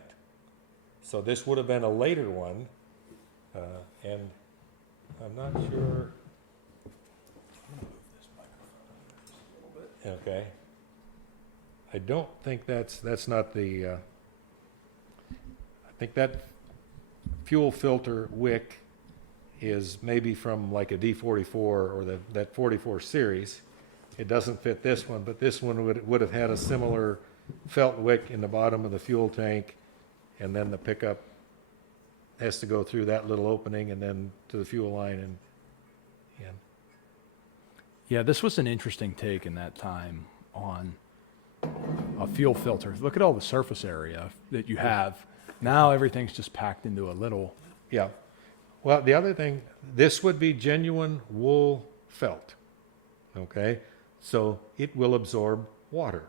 So this would have been a later one, and I'm not sure. Okay. I don't think that's not the, I think that fuel filter wick is maybe from like a D44 or that 44 series. It doesn't fit this one, but this one would have had a similar felt wick in the bottom of the fuel tank, and then the pickup has to go through that little opening and then to the fuel line and Yeah, this was an interesting take in that time on a fuel filter. Look at all the surface area that you have. Now everything's just packed into a little. yeah. Well, the other thing, this would be genuine wool felt, okay? So it will absorb water.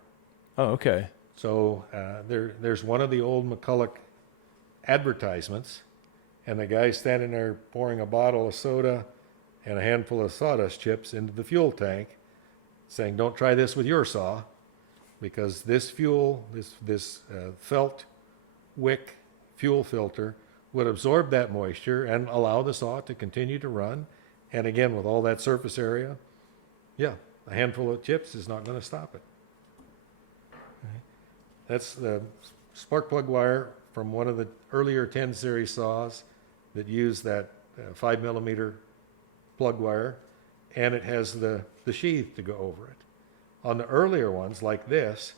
Oh, okay. So there's one of the old McCulloch advertisements, and the guy's standing there pouring a bottle of soda and a handful of sawdust chips into the fuel tank, saying, "Don't try this with your saw, because this fuel, this felt wick fuel filter would absorb that moisture and allow the saw to continue to run. And again, with all that surface area, yeah, a handful of chips is not going to stop it." That's the spark plug wire from one of the earlier 10 series saws that used that 5 millimeter plug wire, and it has the sheath to go over it. On the earlier ones, like this,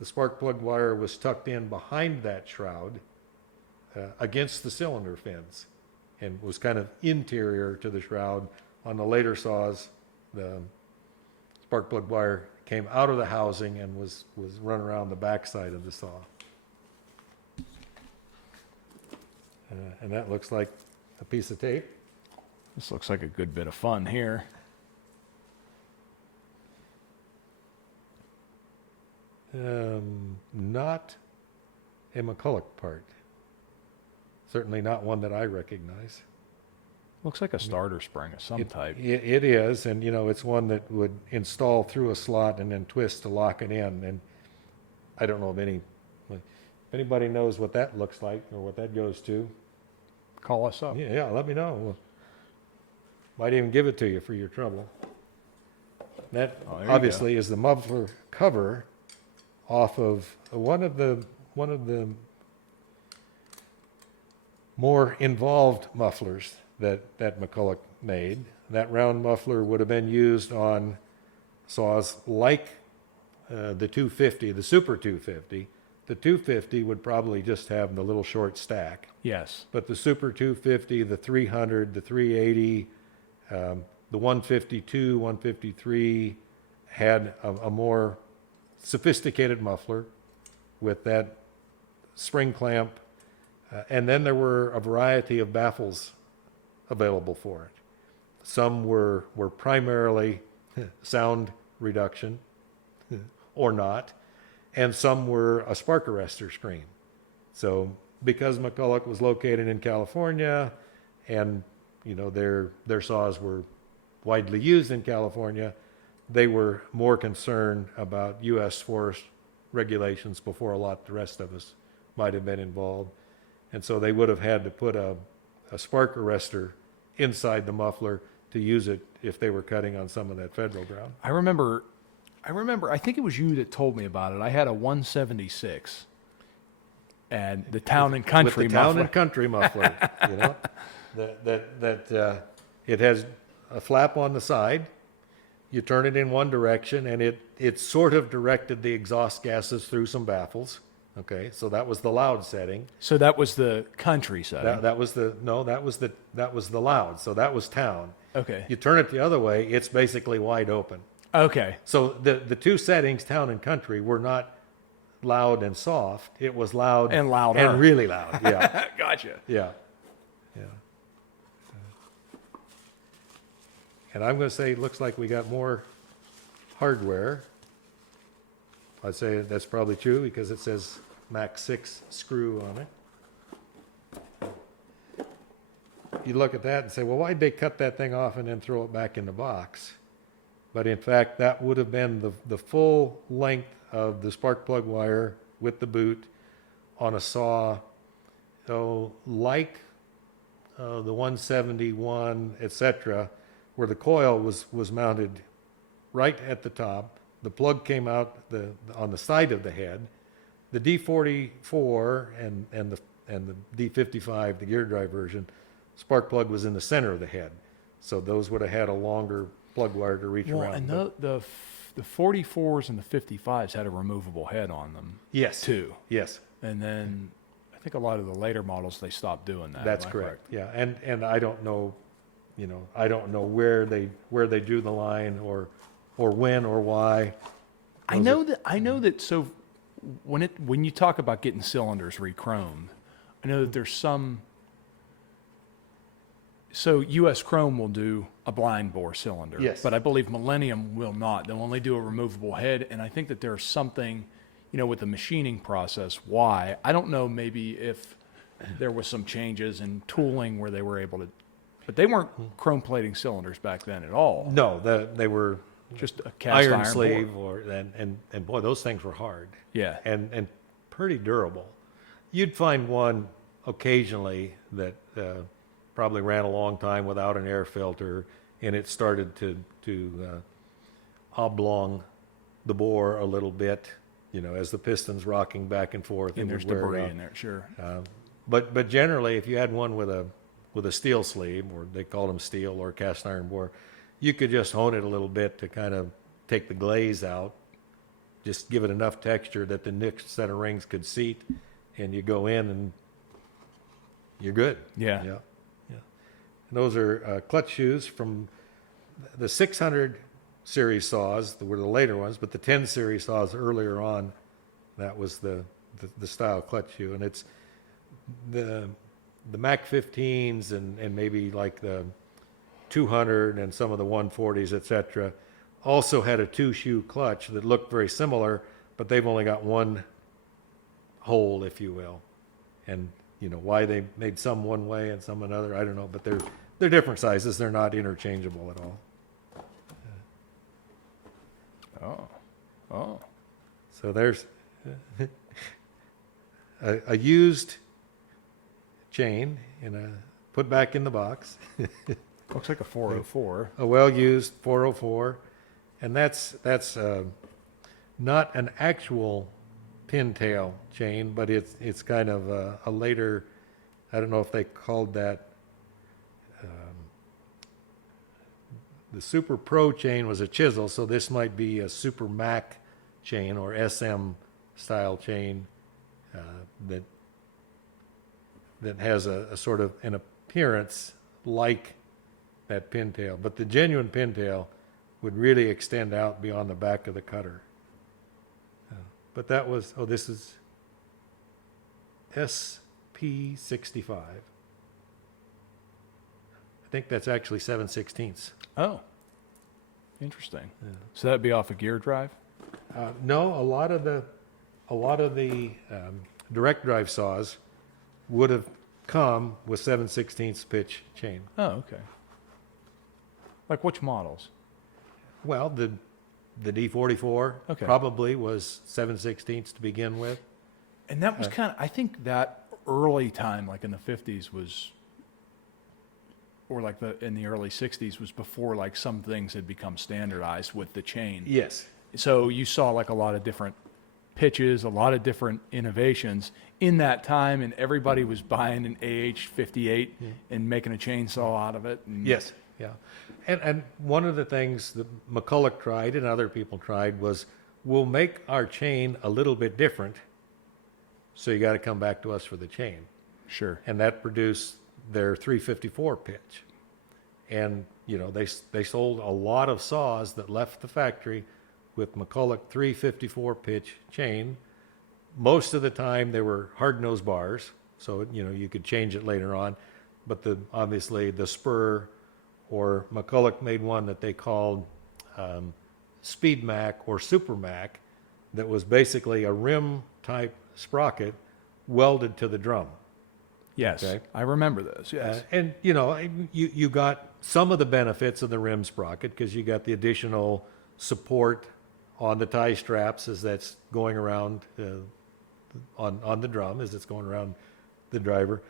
the spark plug wire was tucked in behind that shroud against the cylinder fins and was kind of interior to the shroud. On the later saws, the spark plug wire came out of the housing and was run around the backside of the saw. And that looks like a piece of tape. This looks like a good bit of fun here. Not a McCulloch part. Certainly not one that I recognize. Looks like a starter spring of some type. It is, and it's one that would install through a slot and then twist to lock it in. And I don't know if anybody knows what that looks like or what that goes to. Call us up. Yeah, let me know. Might even give it to you for your trouble. That there you obviously is the muffler cover off of one of the more involved mufflers that McCulloch made. That round muffler would have been used on saws like the 250, the Super 250. The 250 would probably just have the little short stack. Yes. But the Super 250, the 300, the 380, the 152, 153 had a more sophisticated muffler with that spring clamp. And then there were a variety of baffles available for it. Some were primarily sound reduction or not, and some were a spark arrestor screen. So because McCulloch was located in California and their saws were widely used in California, they were more concerned about U.S. forest regulations before a lot the rest of us might have been involved. And so they would have had to put a spark arrestor inside the muffler to use it if they were cutting on some of that federal ground. I remember, I think it was you that told me about it. I had a 176 and the town and country With the town muffler. and country muffler, that it has a flap on the side. You turn it in one direction, and it sort of directed the exhaust gases through some baffles. Okay, so that was the loud setting. So that was the country setting. That was the loud. So that was town. Okay. You turn it the other way, it's basically wide open. Okay. So the two settings, town and country, were not loud and soft. It was loud And louder. and really loud. Yeah, Gotcha. yeah. And I'm going to say it looks like we got more hardware. I'd say that's probably true because it says Max 6 screw on it. You look at that and say, well, why'd they cut that thing off and then throw it back in the box? But in fact, that would have been the full length of the spark plug wire with the boot on a saw, like the 171, etc., where the coil was mounted right at the top. The plug came out on the side of the head. The D44 and the D55, the gear drive version, spark plug was in the center of the head. So those would have had a longer plug wire to reach around. And the 44s and the 55s had a removable head on them. Yes. Too. Yes. And then I think a lot of the later models, they stopped doing that. That's Am I correct. Yeah. And I don't know, I don't know where they drew the line or when or why. I know that. So when you talk about getting cylinders re-chromed, I know that there's some. So U.S. Chrome will do a blind bore cylinder, Yes. but I believe Millennium will not. They'll only do a removable head, and I think that there's something, with the machining process. Why? I don't know. Maybe if there was some changes in tooling where they were able to, but they weren't chrome plating cylinders back then at all. No, they were Just a cast iron sleeve, bore. and boy, those things were hard. Yeah. And pretty durable. You'd find one occasionally that probably ran a long time without an air filter, and it started to oblong the bore a little bit, as the piston's rocking back and forth. And there's would wear it debris out. in there, sure. But generally, if you had one with a steel sleeve, or they called them steel or cast iron bore, you could just hone it a little bit to kind of take the glaze out, just give it enough texture that the next set of rings could seat, and you go in and you're good. Yeah. Yeah. And those are clutch shoes from the 600 series saws, were the later ones, but the 10 series saws earlier on, that was the style clutch shoe. And it's the Mac 15s and maybe like the 200 and some of the 140s, etc., also had a two-shoe clutch that looked very similar, but they've only got one hole, if you will. And why they made some one way and some another, I don't know, but they're different sizes. They're not interchangeable at all. Oh. So there's a used chain put back in the box. Looks like a 404. A well-used 404, and that's not an actual pintail chain, but it's kind of a later. I don't know if they called that. The Super Pro chain was a chisel, so this might be a Super Mac chain or SM style chain that has a sort of an appearance like that pintail, but the genuine pintail would really extend out beyond the back of the cutter. But that was, this is SP65. I think that's actually 7/16. Oh. Interesting. So that'd be off a gear drive? No, a lot of the direct drive saws would have come with 7/16 pitch chain. Oh, okay. Like which models? Well, the D44 Okay. probably was 7/16 to begin with. And that was I think that early time, like in the 50s was, or like in the early 60s was before like some things had become standardized with the chain. Yes. So you saw like a lot of different pitches, a lot of different innovations in that time, and everybody was buying an AH-58 and making a chainsaw out of it. And Yes. Yeah. And one of the things that McCulloch tried and other people tried was, we'll make our chain a little bit different, so you got to come back to us for the chain. Sure. And that produced their 354 pitch. And, they sold a lot of saws that left the factory with McCulloch 354 pitch chain. Most of the time they were hard nose bars, so, you could change it later on. But obviously the spur, or McCulloch made one that they called Speed Mac or Super Mac, that was basically a rim type sprocket welded to the drum. Yes, Okay. I remember those. Yes. And you know, you got some of the benefits of the rim sprocket because you got the additional support on the tie straps as that's going around on the drum as it's going around the driver.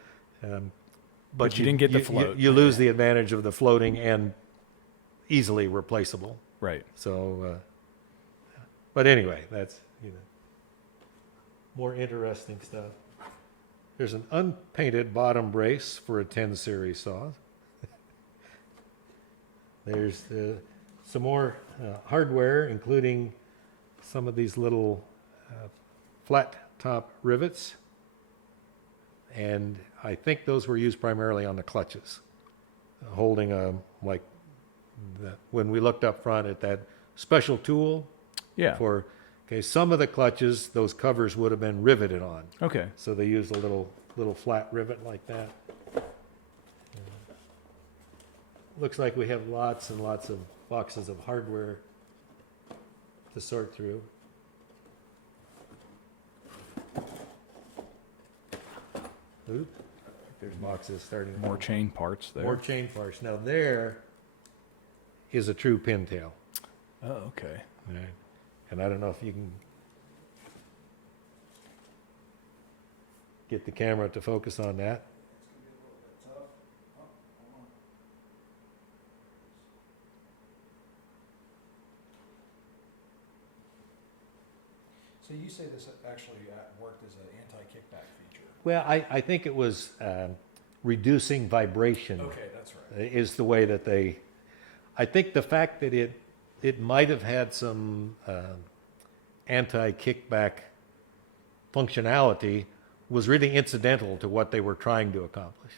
But you didn't get the float. You lose the advantage of the floating and easily replaceable. Right. So, but anyway, that's, you know, more interesting stuff. There's an unpainted bottom brace for a 10 series saw. There's some more hardware, including some of these little flat top rivets. And I think those were used primarily on the clutches, holding like when we looked up front at that special tool Yeah. for, okay, some of the clutches, those covers would have been riveted on. Okay. So they used a little flat rivet like that. Looks like we have lots and lots of boxes of hardware to sort through. Oop, there's boxes starting. More chain parts there. More chain parts. Now there is a true pintail. Oh, okay. Right. And I don't know if you can get the camera to focus on that. So you say this actually worked as an anti-kickback feature? Well, I think it was reducing vibration Okay, that's right. is the way that they, I think the fact that it might have had some anti-kickback functionality was really incidental to what they were trying to accomplish.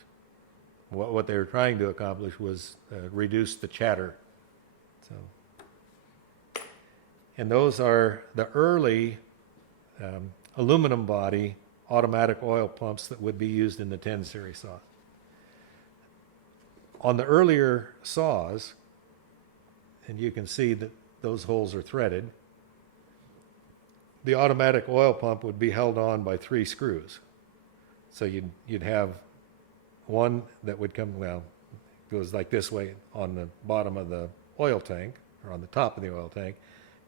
What they were trying to accomplish was reduce the chatter. So, and those are the early aluminum body automatic oil pumps that would be used in the 10 series saw. On the earlier saws, and you can see that those holes are threaded, the automatic oil pump would be held on by 3 screws. So you'd have one that would come, well, goes like this way on the bottom of the oil tank, or on the top of the oil tank,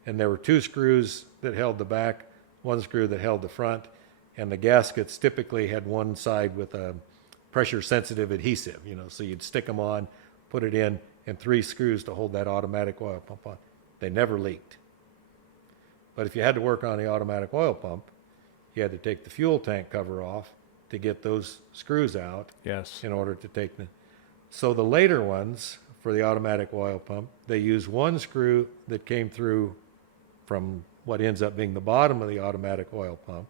and there were 2 screws that held the back, 1 screw that held the front, and the gaskets typically had one side with a pressure sensitive adhesive, you know, so you'd stick them on, put it in, and 3 screws to hold that automatic oil pump on. They never leaked. But if you had to work on the automatic oil pump, you had to take the fuel tank cover off to get those screws out Yes. in order to take the, so the later ones for the automatic oil pump, they use 1 screw that came through from what ends up being the bottom of the automatic oil pump.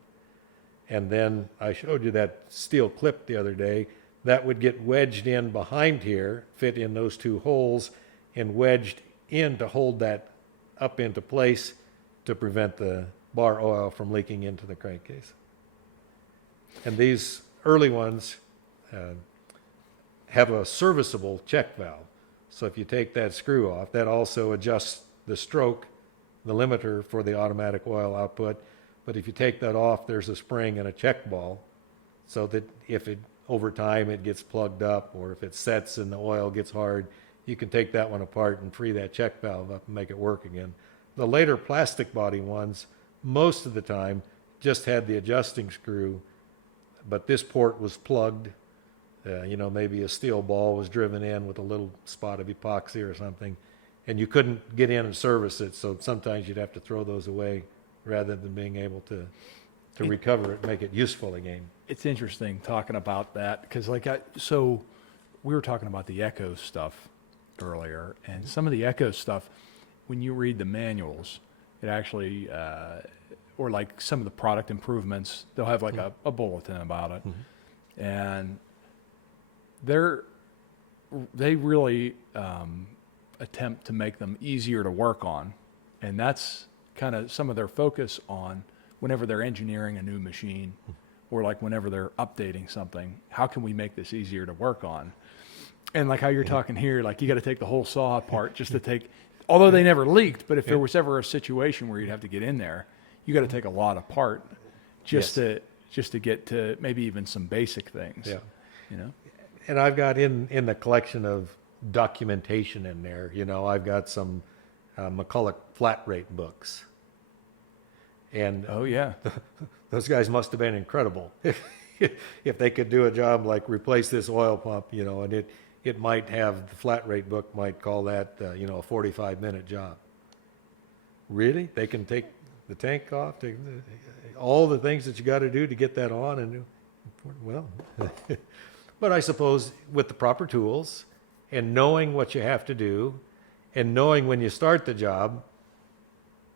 And then I showed you that steel clip the other day. That would get wedged in behind here, fit in those 2 holes, and wedged in to hold that up into place to prevent the bar oil from leaking into the crankcase. And these early ones have a serviceable check valve. So if you take that screw off, that also adjusts the stroke, the limiter for the automatic oil output. But if you take that off, there's a spring and a check ball, so that if it, over time, it gets plugged up, or if it sets and the oil gets hard, you can take that one apart and free that check valve up and make it work again. The later plastic body ones, most of the time, just had the adjusting screw, but this port was plugged. You know, maybe a steel ball was driven in with a little spot of epoxy or something, and you couldn't get in and service it, so sometimes you'd have to throw those away rather than being able to recover it, make it useful again. It's interesting talking about that because, so we were talking about the Echo stuff earlier, and some of the Echo stuff, when you read the manuals, it actually, or like some of the product improvements, they'll have like a bulletin about it, and they really attempt to make them easier to work on, and that's kind of some of their focus on whenever they're engineering a new machine or like whenever they're updating something, how can we make this easier to work on? And like how you're talking here, like you got to take the whole saw apart just to take, although they never leaked, but if there was ever a situation where you'd have to get in there, you got to take a lot apart just to get to maybe even some basic things. Yeah. You know. And I've got in the collection of documentation in there, I've got some McCulloch flat rate books. And Oh yeah. those guys must have been incredible if they could do a job like replace this oil pump, and it might have, the flat rate book might call that, a 45-minute job. Really? They can take the tank off, take all the things that you got to do to get that on, and well, but I suppose with the proper tools and knowing what you have to do and knowing when you start the job,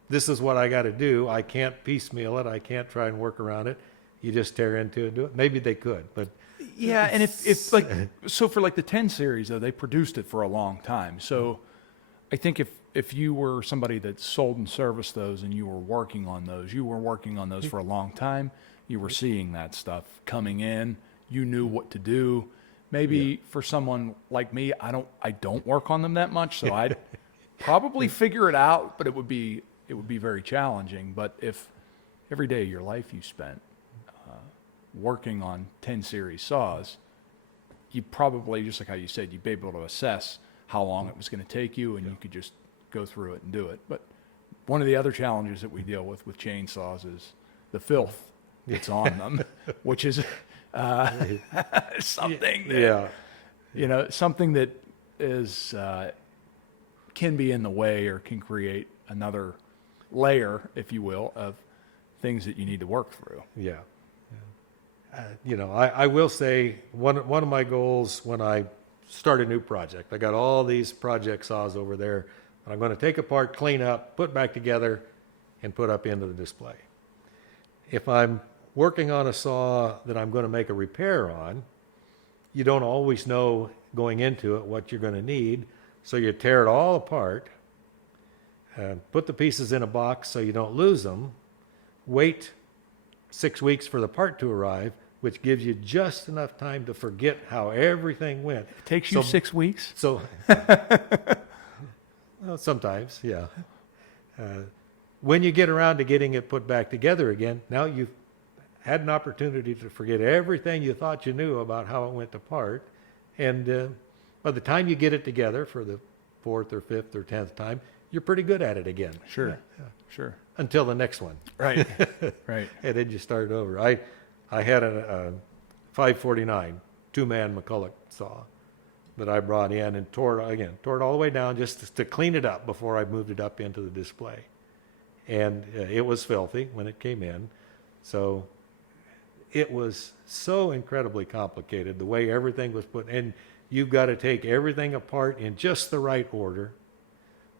this is what I got to do. I can't piecemeal it. I can't try and work around it. You just tear into it and do it. Maybe they could, but Yeah, and if like, so for like the 10 series though, they produced it for a long time. So I think if you were somebody that sold and serviced those and you were working on those for a long time, you were seeing that stuff coming in, you knew what to do. Maybe for someone like me, I don't work on them that much, so I'd probably figure it out, but it would be very challenging. But if every day of your life you spent working on 10 series saws, you probably, just like how you said, you'd be able to assess how long it was going to take you, and you could just go through it and do it. But one of the other challenges that we deal with chainsaws is the filth that's on them, which is something that, something that is can be in the way or can create another layer, if you will, of things that you need to work through. yeah. I will say one of my goals when I start a new project, I got all these project saws over there that I'm going to take apart, clean up, put back together, and put up into the display. If I'm working on a saw that I'm going to make a repair on, you don't always know going into it what you're going to need, so you tear it all apart, put the pieces in a box so you don't lose them, wait 6 weeks for the part to arrive, which gives you just enough time to forget how everything went. It takes you 6 weeks? So, well, sometimes, yeah. When you get around to getting it put back together again, now you've had an opportunity to forget everything you thought you knew about how it went apart. And by the time you get it together for the 4th or 5th or 10th time, you're pretty good at it again. Sure, sure. Until the next one. Right, right. And then you start over. I had a 549 two-man McCulloch saw that I brought in and tore it all the way down just to clean it up before I moved it up into the display. And it was filthy when it came in. So it was so incredibly complicated, the way everything was put in. You've got to take everything apart in just the right order.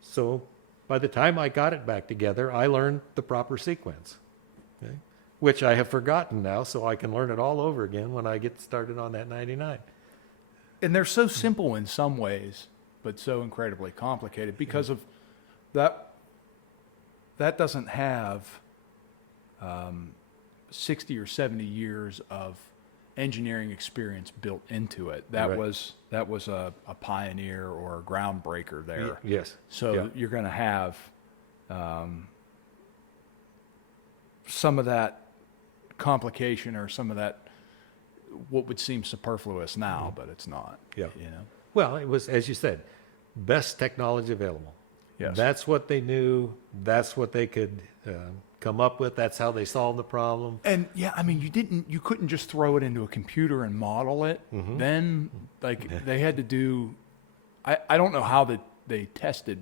So by the time I got it back together, I learned the proper sequence, okay? Which I have forgotten now, so I can learn it all over again when I get started on that 99. And they're so simple in some ways, but so incredibly complicated because of that. That doesn't have 60 or 70 years of engineering experience built into it. That Right. was a pioneer or a groundbreaker there. Yes. So Yeah. you're going to have some of that complication or some of that what would seem superfluous now, but it's not. Yeah. You know. Well, it was, as you said, best technology available. Yes. That's what they knew. That's what they could come up with. That's how they solved the problem. And yeah, I mean, you couldn't just throw it into a computer and model it. Mm-hmm. Then, like, they had to do, I don't know how they tested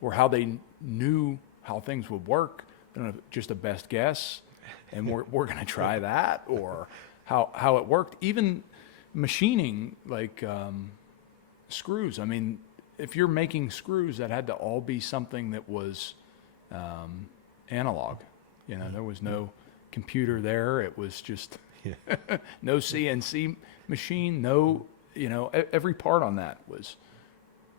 or how they knew how things would work. I don't know, just a best guess. And we're going to try that, or how it worked. Even machining, like, screws. I mean, if you're making screws, that had to all be something that was analog. You know, there was no computer there. It was just no CNC machine. No, you know, every part on that was,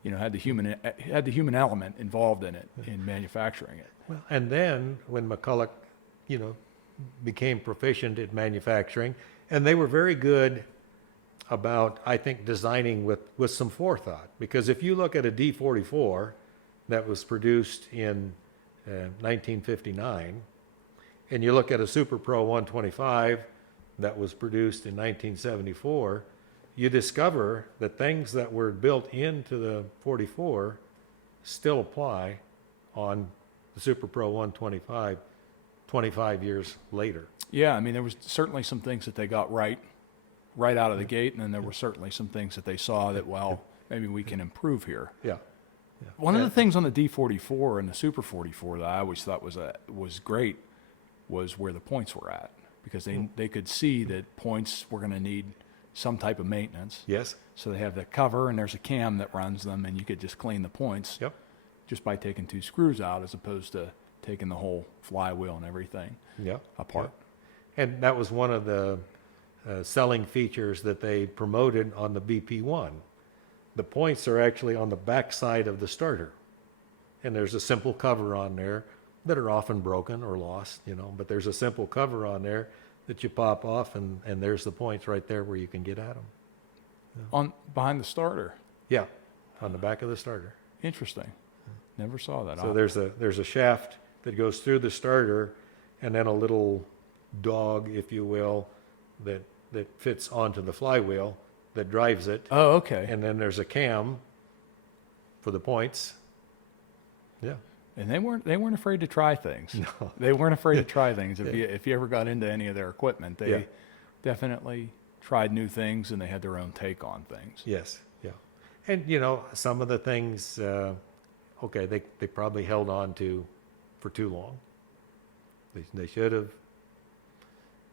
you know, had the human element involved in it in manufacturing it. Well, and then when McCulloch, became proficient at manufacturing, and they were very good about, I think, designing with some forethought. Because if you look at a D44 that was produced in 1959, and you look at a Super Pro 125 that was produced in 1974, you discover that things that were built into the 44 still apply on the Super Pro 125 25 years later. Yeah, I mean, there was certainly some things that they got right out of the gate, and then there were certainly some things that they saw that, well, maybe we can improve here. Yeah. One of the things on the D44 and the Super 44 that I always thought was great was where the points were at, because they could see that points were going to need some type of maintenance. Yes. So they have the cover, and there's a cam that runs them, and you could just clean the points Yep. just by taking 2 screws out, as opposed to taking the whole flywheel and everything Yep. apart. Yep. And that was one of the selling features that they promoted on the BP1. The points are actually on the back side of the starter. And there's a simple cover on there that are often broken or lost, but there's a simple cover on there that you pop off, and there's the points right there where you can get at them. On behind the starter. Yeah, on the back of the starter. Interesting. Never saw that. So there's a shaft that goes through the starter, and then a little dog, if you will, that fits onto the flywheel that drives it. Oh, okay. And then there's a cam for the points. Yeah. And they weren't afraid to try things. No. They weren't afraid to try things. If you ever got into any of their equipment, they Yeah. definitely tried new things, and they had their own take on things. Yes. Yeah. And some of the things, they probably held on to for too long. They should have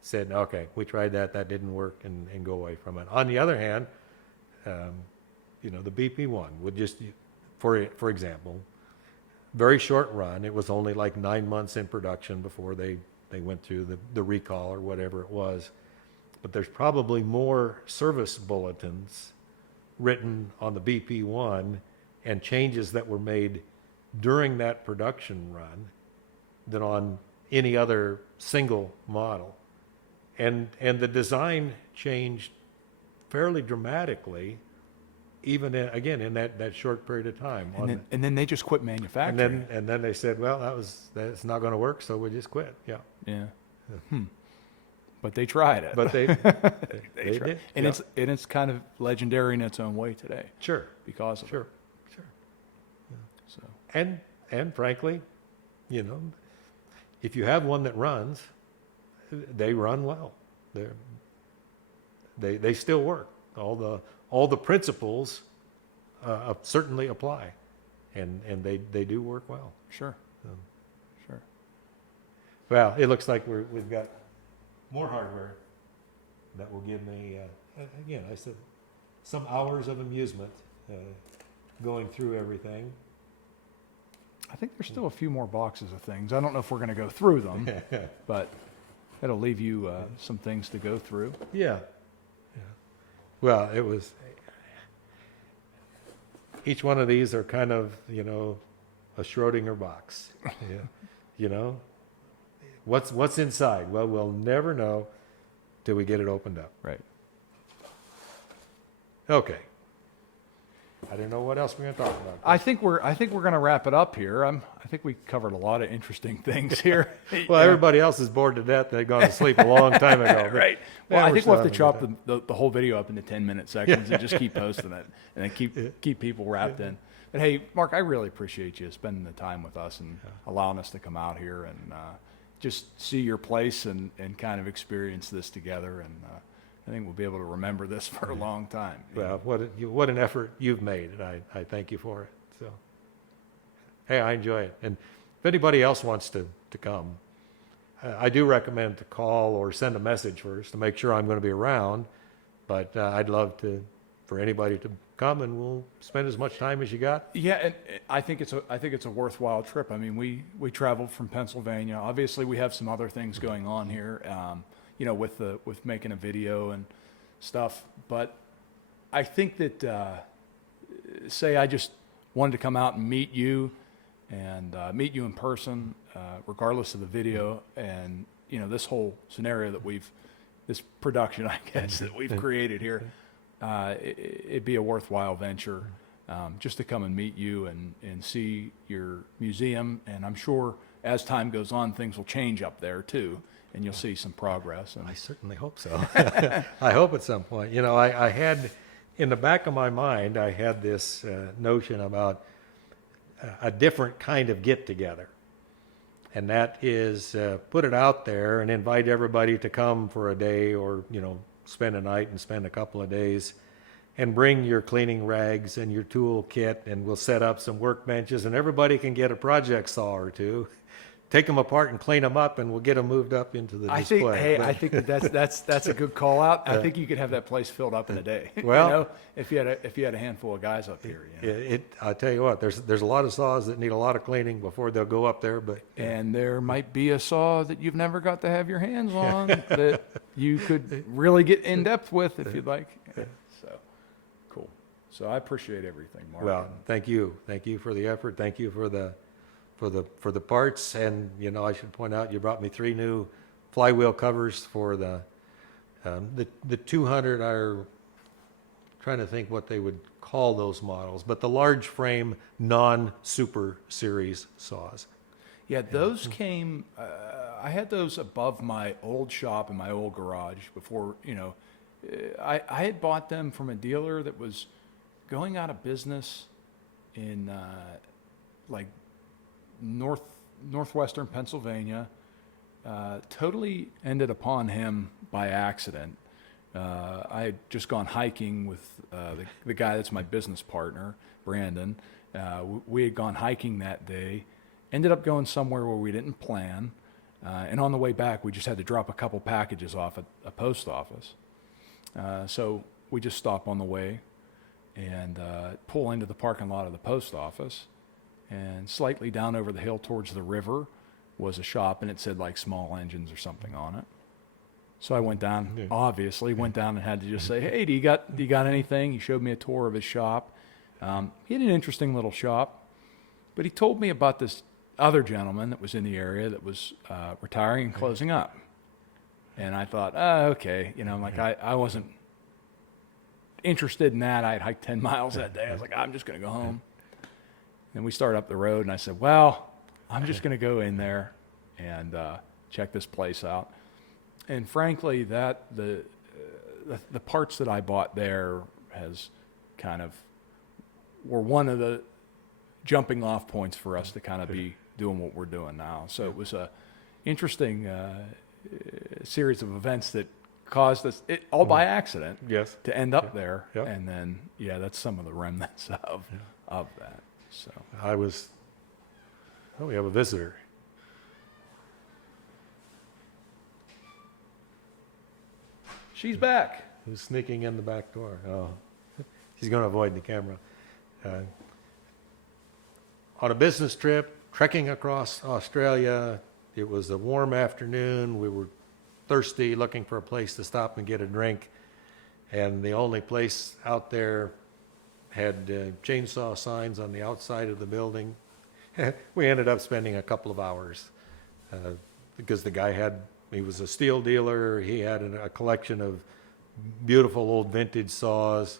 said, okay, we tried that didn't work, and go away from it. On the other hand, the BP1 would just, for example, very short run. It was only like 9 months in production before they went through the recall or whatever it was. But there's probably more service bulletins written on the BP1 and changes that were made during that production run than on any other single model. And the design changed fairly dramatically, even in that short period of time. And then they just quit manufacturing. And then they said, well, that's not going to work, so we just quit. Yeah. Yeah. But they tried it. But they They tried. did. And Yeah. it's kind of legendary in its own way today Sure. because of it. Sure. So And frankly, if you have one that runs, they run well. They still work. All the principles certainly apply, and they do work well. sure. Sure. Well, it looks like we've got more hardware that will give me again. I said some hours of amusement going through everything. I think there's still a few more boxes of things. I don't know if we're going to go through them, but it'll leave you some things to go through. Yeah. Well, it was. Each one of these are kind of, a Schrodinger box. Yeah. What's inside? Well, we'll never know till we get it opened up. Right. Okay. I don't know what else we're going to talk about. I think we're going to wrap it up here. I think we covered a lot of interesting things here. Well, everybody else is bored to death. They've gone to sleep a long time ago. Right. Yeah, Well, I we're think we'll have to still chop having the whole video up into 10-minute sections and just keep posting it, and then keep people wrapped in. But hey, Mark, I really appreciate you spending the time with us and allowing us to come out here and just see your place and kind of experience this together. And I think we'll be able to remember this for a long time. Well, what an effort you've made, and I thank you for it. So, hey, I enjoy it. And if anybody else wants to come, I do recommend to call or send a message first to make sure I'm going to be around. But I'd love for anybody to come, and we'll spend as much time as you got. Yeah, and I think it's a worthwhile trip. I mean, we traveled from Pennsylvania. Obviously, we have some other things going on here. With making a video and stuff. But I think that, say I just wanted to come out and meet you meet you in person, regardless of the video, and, this whole scenario this production, I guess, that we've created here, it'd be a worthwhile venture, just to come and meet you and see your museum. And I'm sure as time goes on, things will change up there too, and you'll see some progress. And I certainly hope so. I hope at some point. You know, I had, in the back of my mind, I had this notion about a different kind of get-together. And that is put it out there and invite everybody to come for a day or, you know, spend a night and spend a couple of days and bring your cleaning rags and your tool kit, and we'll set up some workbenches and everybody can get a project saw or two, take them apart and clean them up, and we'll get them moved up into the display. I think that's a good call out. I think you could have that place filled up in a day. Well, you know, if you had a handful of guys up here. You know? I'll tell you what, there's a lot of saws that need a lot of cleaning before they'll go up there, but And there might be a saw that you've never got to have your hands on that you could really get in depth with if you'd like. So cool. So I appreciate everything, Mark. well, thank you for the effort. Thank you for the parts, and you know, I should point out you brought me 3 new flywheel covers for the 200. I'm trying to think what they would call those models, but the large frame non-super series saws. Yeah, those came. I had those above my old shop in my old garage before. You know, I had bought them from a dealer that was going out of business in like northwestern Pennsylvania. Totally ended upon him by accident. I had just gone hiking with the guy that's my business partner, Brandon. We had gone hiking that day. Ended up going somewhere where we didn't plan. And on the way back, we just had to drop a couple packages off at a post office. So we just stop on the way and pull into the parking lot of the post office. And slightly down over the hill towards the river was a shop, and it said like small engines or something on it. So I went down, obviously, went down and had to just say, hey, do you got anything? He showed me a tour of his shop. He had an interesting little shop, but he told me about this other gentleman that was in the area that was retiring and closing up. And I thought, okay, you know, like I wasn't interested in that. I had hiked 10 miles that day. I was like, I'm just going to go home. Then we started up the road, and I said, well, I'm just going to go in there and check this place out. And frankly, that the parts that I bought there has kind of were one of the jumping off points for us to kind of be doing what we're doing now. So it was a interesting series of events that caused us, it all by accident, Yes. to end up there. Yep. And then, yeah, that's some of the remnants of that. So We have a visitor. she's back. Who's sneaking in the back door? Oh, she's going to avoid the camera. On a business trip, trekking across Australia, it was a warm afternoon. We were thirsty, looking for a place to stop and get a drink. And the only place out there had chainsaw signs on the outside of the building. We ended up spending a couple of hours because the guy he was a steel dealer. He had a collection of beautiful old vintage saws.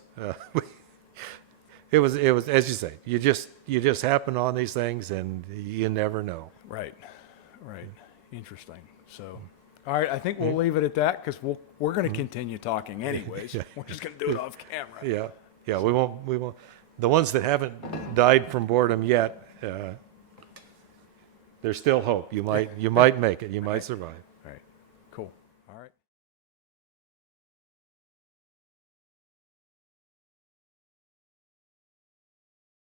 It was, as you say, you just happen on these things and you never know. Right. Interesting. So, all right, I think we'll leave it at that because we're going to continue talking anyways. We're just going to do it off camera. Yeah. We won't. The ones that haven't died from boredom yet, there's still hope. You might make it. You might survive.